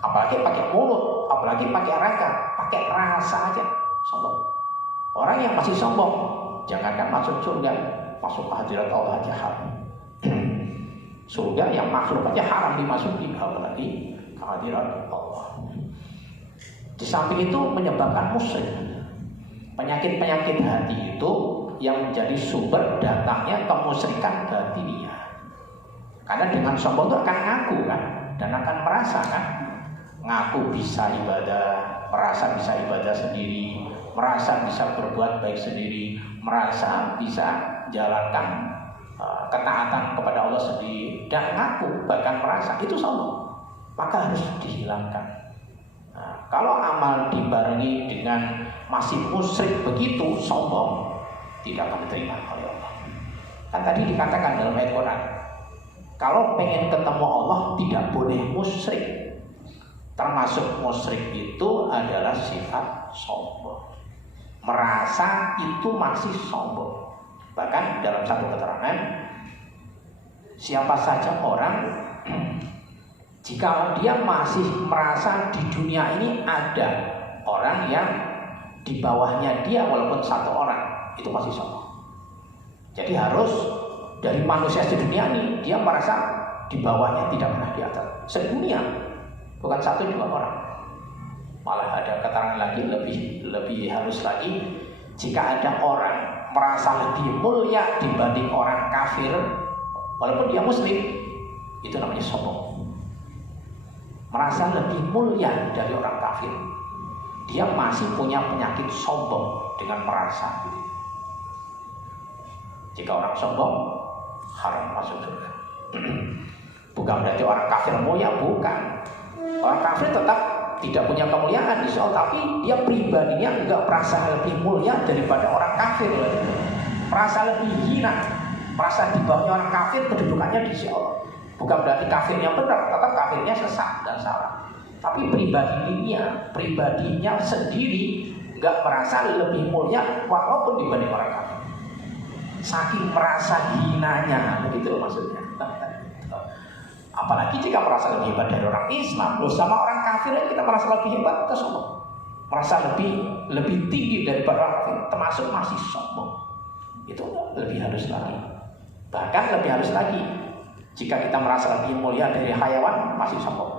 Apalagi pakai mulut, apalagi pakai raga, pakai rasa aja sombong. Orang yang masih sombong, jangankan masuk surga, masuk ke hadirat Allah aja haram. Surga yang makhluk aja haram dimasuki, apalagi ke hadirat Allah. Di samping itu menyebabkan musyrik. Penyakit-penyakit hati itu yang menjadi sumber datangnya kemusyrikan batiniyah. Karena dengan sombong itu akan ngaku kan, dan akan merasa kan, ngaku bisa ibadah, merasa bisa ibadah sendiri, merasa bisa berbuat baik sendiri, merasa bisa jalankan ketaatan kepada Allah sendiri, dan ngaku bahkan merasa itu sombong, maka harus dihilangkan. Nah, kalau amal dibarengi dengan masih musyrik begitu sombong, tidak akan diterima oleh Allah. Kan tadi dikatakan dalam ayat Quran, kalau pengen ketemu Allah tidak boleh musyrik. Termasuk musyrik itu adalah sifat sombong, merasa itu masih sombong. Bahkan dalam satu keterangan, siapa saja orang jika dia masih merasa di dunia ini ada orang yang di bawahnya dia walaupun satu orang, itu masih sombong. Jadi harus dari manusia di dunia ini dia merasa di bawahnya, tidak pernah di atas. Sedunia, bukan satu dua orang. Malah ada keterangan lagi lebih halus lagi, jika ada orang merasa lebih mulia dibanding orang kafir walaupun dia muslim, itu namanya sombong. Merasa lebih mulia dari orang kafir, dia masih punya penyakit sombong dengan merasa gitu. Jika orang sombong, haram masuk surga. Bukan berarti orang kafir mulia, bukan. Orang kafir tetap tidak punya kemuliaan di soal, tapi dia pribadinya enggak merasa lebih mulia daripada orang kafir. Merasa lebih hina, merasa di bawahnya orang kafir, kedudukannya di soal. Bukan berarti kafirnya benar, tetap kafirnya sesat dan salah. Tapi pribadinya sendiri nggak merasa lebih mulia walaupun dibanding orang kafir. Saking merasa hinanya, begitu maksudnya. Apalagi jika merasa lebih hebat dari orang Islam, loh sama orang kafir kita merasa lebih hebat, kita sombong. Merasa lebih tinggi daripada orang kafir, termasuk masih sombong. Itu lebih halus lagi. Bahkan lebih halus lagi, jika kita merasa lebih mulia dari hayawan, masih sombong.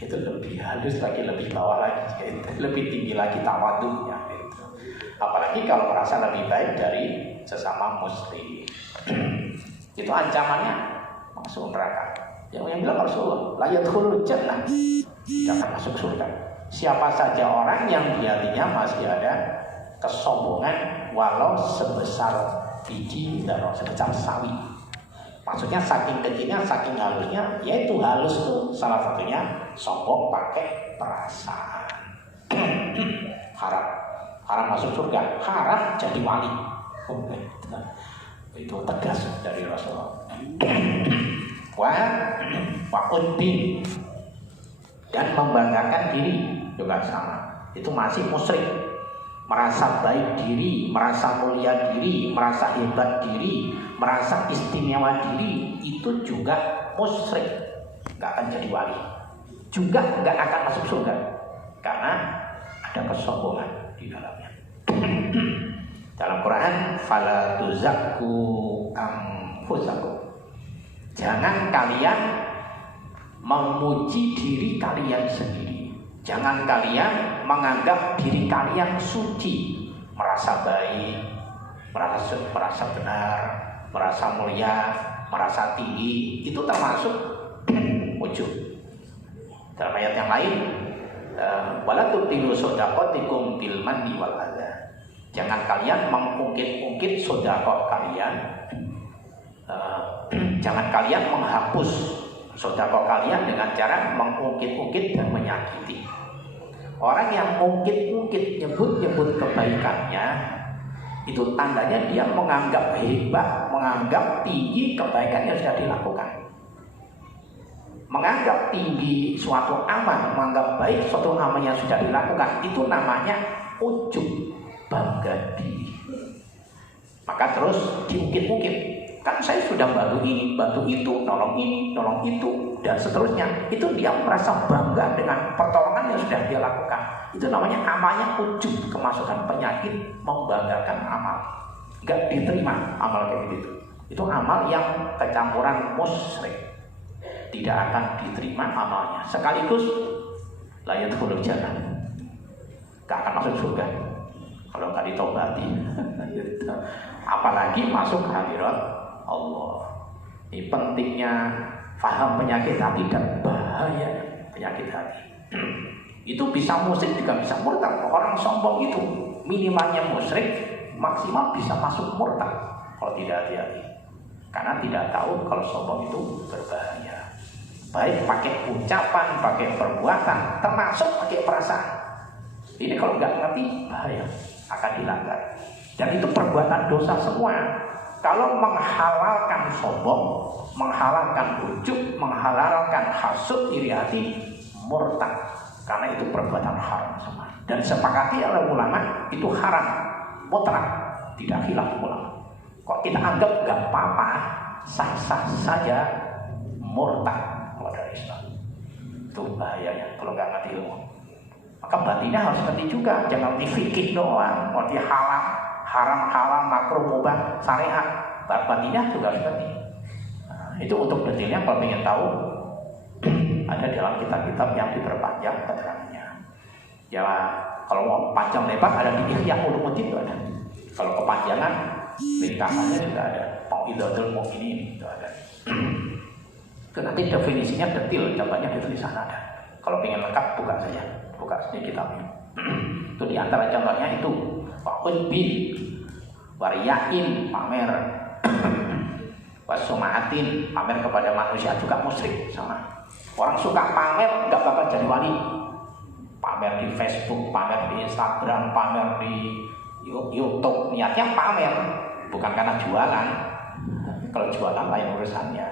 Itu lebih halus lagi, lebih bawah lagi, lebih tinggi lagi tawadhunya. Apalagi kalau merasa lebih baik dari sesama muslim. Itu ancamannya masuk neraka. Yang bilang Rasulullah, la yadkhulul jannah, tidak akan masuk surga. Siapa saja orang yang di hatinya masih ada kesombongan walau sebesar biji darah, sebesar sawi. Maksudnya saking kecilnya, saking halusnya, yaitu halus itu salah satunya sombong pakai perasaan. Haram masuk surga, haram jadi wali. Itu tegas dari Rasulullah. Wa unbin, dan membanggakan diri juga sama. Itu masih musyrik. Merasa baik diri, merasa mulia diri, merasa hebat diri, merasa istimewa diri, itu juga musyrik, nggak akan jadi wali, juga nggak akan masuk surga karena ada kesombongan di dalamnya. Dalam Quran, fala tuzakku anfusakum, jangan kalian memuji diri kalian sendiri. Jangan kalian menganggap diri kalian suci, merasa baik, merasa benar, merasa mulia, merasa tinggi. Itu termasuk ujub. Dalam ayat yang lain, wala tubtilu shadaqatikum bil manni wal adza. Jangan kalian mengungkit-ungkit sedekah kalian. Jangan kalian menghapus sedekah kalian dengan cara mengungkit-ungkit dan menyakiti. Orang yang ungkit-ungkit, nyebut-nyebut kebaikannya, itu tandanya dia menganggap hebat, menganggap tinggi kebaikan yang sudah dilakukan. Menganggap tinggi suatu amal, menganggap baik suatu amal yang sudah dilakukan, itu namanya ujub, bangga diri. Maka terus diungkit-ungkit. Kan saya sudah bantu ini, bantu itu, nolong ini, nolong itu, dan seterusnya. Itu dia merasa bangga dengan pertolongan yang sudah dia lakukan. Itu namanya amalnya ujub, kemasukan penyakit membanggakan amal. Gak diterima amal kayak gitu. Itu amal yang kecampuran musyrik, tidak akan diterima amalnya. Sekaligus la yadkhulul jannah, gak akan masuk surga kalau gak ditobati. Apalagi masuk hadirat Allah. Ini pentingnya faham penyakit hati dan bahaya penyakit hati. Itu bisa musyrik juga bisa murtad. Orang sombong itu minimalnya musyrik, maksimal bisa masuk murtad kalau tidak hati-hati. Karena tidak tahu kalau sombong itu berbahaya. Baik pakai ucapan, pakai perbuatan, termasuk pakai perasaan. Ini kalau nggak ngerti bahaya, akan dilanggar. Dan itu perbuatan dosa semua. Kalau menghalalkan sombong, menghalalkan ujub, menghalalkan hasud, iri hati, murtad. Karena itu perbuatan haram semua. Dan sepakati oleh ulama itu haram, mutlak, tidak khilaf ulama. Kok kita anggap gak apa-apa, sah-sah saja murtad kepada Islam. Itu bahayanya kalau nggak ngerti ilmu. Maka batinnya harus ngerti juga, jangan ngerti fikih doang, ngerti halal, haram, halal, makruh, mubah, syariat. Batinnya juga harus ngerti. Nah, itu untuk detailnya kalau ingin tahu ada dalam kitab-kitab yang diperpanjang keterangannya. Ya kalau mau panjang lebar ada di Ihya Ulumuddin itu ada. Kalau kepanjangan ringkasannya juga ada. Mau'izatul Mu'minin itu ada. Itu nanti definisinya detail, contohnya itu di sana ada. Kalau ingin lengkap buka saja, buka saja kitabnya. Itu di antara contohnya itu Wa'ud bin Wariyain pamer Wasuma'atin pamer kepada manusia juga musyrik sama. Orang suka pamer nggak bakal jadi wali. Pamer di Facebook, pamer di Instagram, pamer di YouTube, niatnya pamer, bukan karena jualan. Kalau jualan lain urusannya.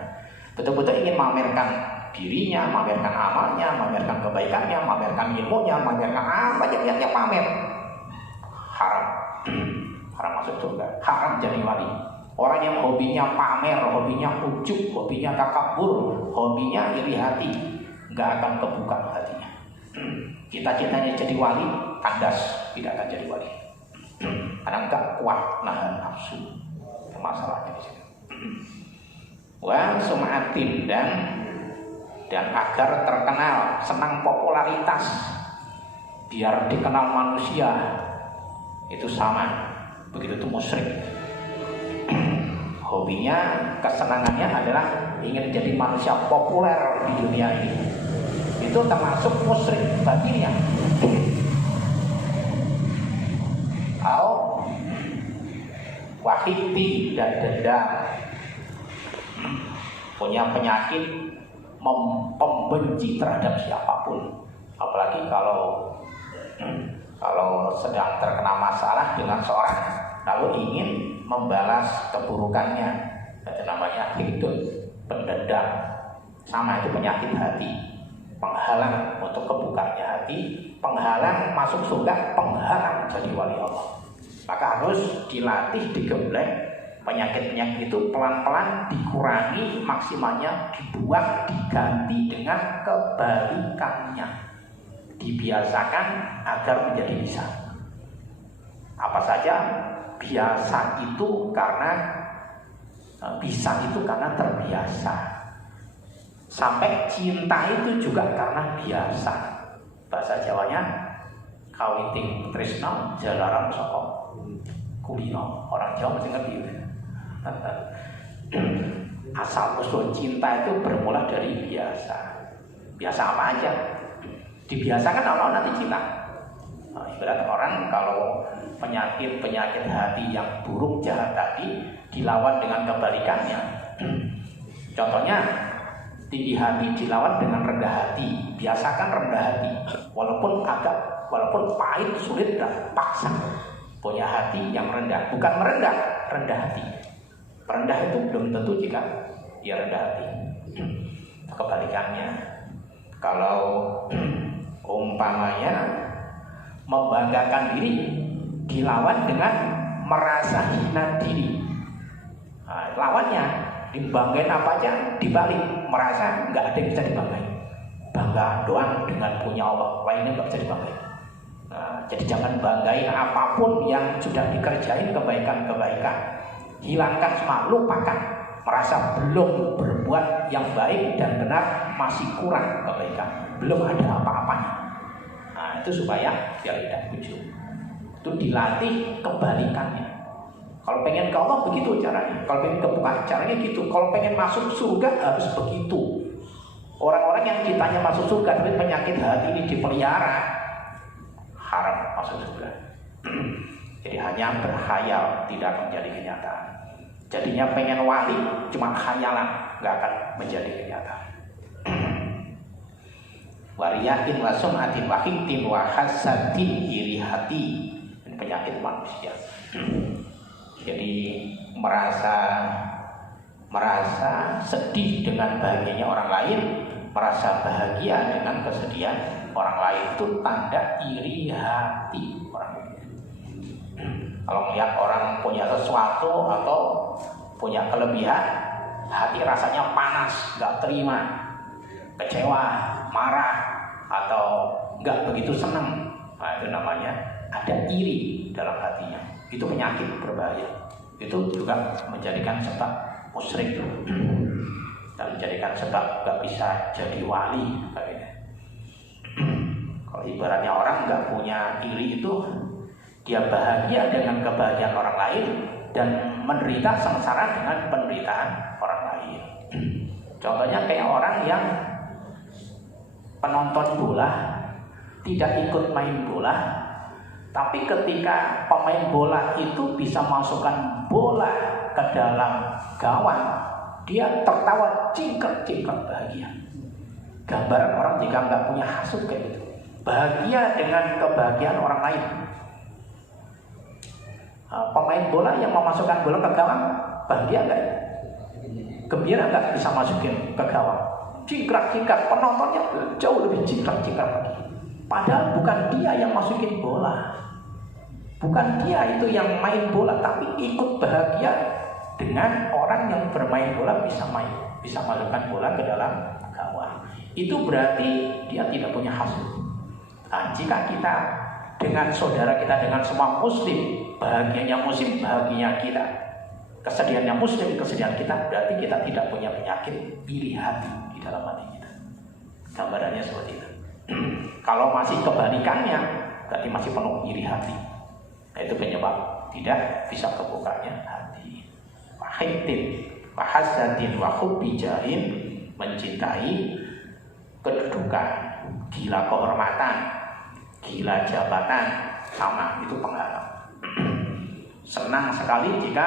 Betul-betul ingin memamerkan dirinya, memamerkan amalnya, memamerkan kebaikannya, memamerkan ilmunya, memamerkan apa aja niatnya pamer. Haram, haram masuk surga, haram jadi wali. Orang yang hobinya pamer, hobinya ujub, hobinya takabur, hobinya iri hati, nggak akan kebuka hatinya. Cita-citanya jadi wali, kandas, tidak akan jadi wali. Karena nggak kuat nahan nafsu. Itu masalahnya di sini. Wa sum'atin dan agar terkenal, senang popularitas, biar dikenal manusia, itu sama. Begitu itu musyrik. Hobinya, kesenangannya adalah ingin jadi manusia populer di dunia ini. Itu termasuk musyrik batinnya. Au wahiti dan dendam, punya penyakit pembenci terhadap siapapun, apalagi kalau sedang terkena masalah dengan seorang lalu ingin membalas keburukannya, itu namanya hidud, pendendam. Sama, itu penyakit hati, penghalang untuk kebukanya hati, penghalang masuk surga, penghalang jadi wali Allah. Maka harus dilatih, digembleng penyakit-penyakit itu pelan-pelan dikurangi, maksimalnya dibuang, diganti dengan kebalikannya. Dibiasakan agar menjadi bisa. Apa saja biasa itu karena bisa itu karena terbiasa. Sampai cinta itu juga karena biasa. Bahasa Jawanya kawiting tresno jalaran saka kulino. Orang Jawa mesti ngerti. Asal usul cinta itu bermula dari biasa. Biasa apa aja? Dibiasakan Allah nanti cinta. Nah, ibarat orang kalau penyakit hati yang buruk jahat tadi dilawan dengan kebalikannya. Contohnya tinggi hati dilawan dengan rendah hati. Biasakan rendah hati, walaupun pahit, sulit, dan paksa. Punya hati yang rendah, bukan merendah, rendah hati. Rendah itu belum tentu jika dia rendah hati. Kebalikannya, kalau umpamanya membanggakan diri dilawan dengan merasa hina diri. Nah, lawannya dibanggain apa aja, dibalik merasa nggak ada yang bisa dibanggain. Bangga doang dengan punya Allah, lainnya nggak bisa dibanggain. Nah, jadi jangan banggain apapun yang sudah dikerjain kebaikan-kebaikan. Hilangkan semua, lupakan. Merasa belum berbuat yang baik dan benar, masih kurang kebaikan, belum ada apa-apanya. Nah, itu supaya biar tidak ujub. Itu dilatih kebalikannya. Kalau pengen ke Allah begitu caranya. Kalau pengen ke bukan caranya gitu. Kalau pengen masuk surga harus begitu. Orang-orang yang ditanya masuk surga tapi penyakit hati ini dipelihara, haram masuk surga. Jadi hanya berkhayal, tidak akan menjadi kenyataan. Jadinya pengen wali cuma khayalan, nggak akan menjadi kenyataan. Wariyatin wa sum'atin wa hiktin wa hasadin, iri hati, penyakit manusia. Jadi merasa sedih dengan bahagianya orang lain, merasa bahagia dengan kesedihan orang lain, itu tanda iri hati orang lain. Kalau melihat orang punya sesuatu atau punya kelebihan, hati rasanya panas, nggak terima, kecewa, marah, atau nggak begitu senang. Nah, itu namanya ada iri dalam hatinya. Itu penyakit berbahaya. Itu juga menjadikan sebab musyrik dan menjadikan sebab nggak bisa jadi wali. Kalau ibaratnya orang nggak punya iri itu, dia bahagia dengan kebahagiaan orang lain dan menderita sengsara dengan penderitaan orang lain. Contohnya kayak orang yang penonton bola tidak ikut main bola, tapi ketika pemain bola itu bisa masukkan bola ke dalam gawang, dia tertawa cingkrek-cingkrek bahagia. Gambaran orang jika nggak punya hasud kayak gitu, bahagia dengan kebahagiaan orang lain. Pemain bola yang memasukkan bola ke gawang, bahagia nggak? Gembira nggak bisa masukin ke gawang? Cingkrak-cingkrak, penontonnya jauh lebih cingkrak-cingkrak lagi. Padahal bukan dia yang masukin bola, bukan dia itu yang main bola, tapi ikut bahagia dengan orang yang bermain bola bisa masukkan bola ke dalam gawang. Itu berarti dia tidak punya hasud. Nah, jika kita dengan saudara kita, dengan semua muslim, bahagianya muslim, bahagianya kita, kesedihannya muslim, kesedihan kita, berarti kita tidak punya penyakit iri hati di dalam hati kita. Gambarannya seperti itu. Kalau masih kebalikannya, berarti masih penuh iri hati. Nah, itu penyebab tidak bisa kebukanya hati. Wahidin, wahasadin, wahubbi jahin, mencintai kedudukan, gila kehormatan, gila jabatan, sama itu penghalang. Senang sekali jika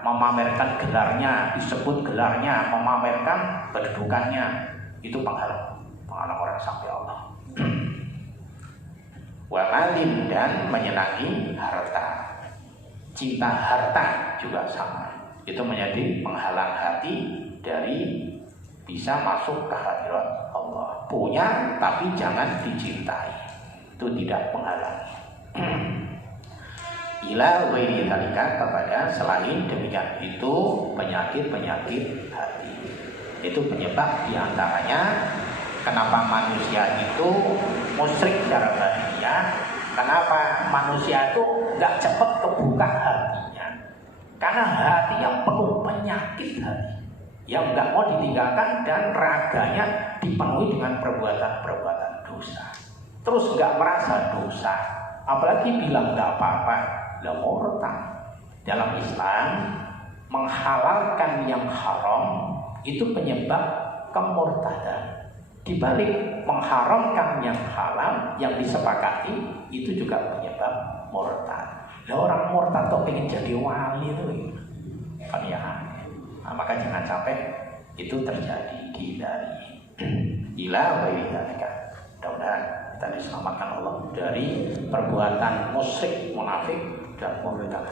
memamerkan gelarnya, disebut gelarnya, memamerkan kedudukannya, itu penghalang orang sampai Allah. Wamalin, dan menyenangi harta, cinta harta juga sama, itu menjadi penghalang hati dari bisa masuk ke hadirat Allah. Punya tapi jangan dicintai, itu tidak penghalang. Ila ghairi dzalika, kepada selain demikian itu penyakit-penyakit hati. Itu penyebab diantaranya kenapa manusia itu musyrik secara bahagia. Kenapa manusia itu nggak cepat kebuka hatinya? Karena hati yang penuh penyakit hati, yang nggak mau ditinggalkan, dan raganya dipenuhi dengan perbuatan-perbuatan dosa. Terus nggak merasa dosa, apalagi bilang nggak apa-apa. Lah murtad. Dalam Islam menghalalkan yang haram itu penyebab kemurtadan. Di balik mengharamkan yang halal yang disepakati itu juga penyebab murtad. Lah orang murtad kok pengen jadi wali itu kan ya. Nah, maka jangan sampai itu terjadi, hindari. Ila ghairi dzalika. Mudah-mudahan kita diselamatkan Allah dari perbuatan musyrik, munafik dan murtad.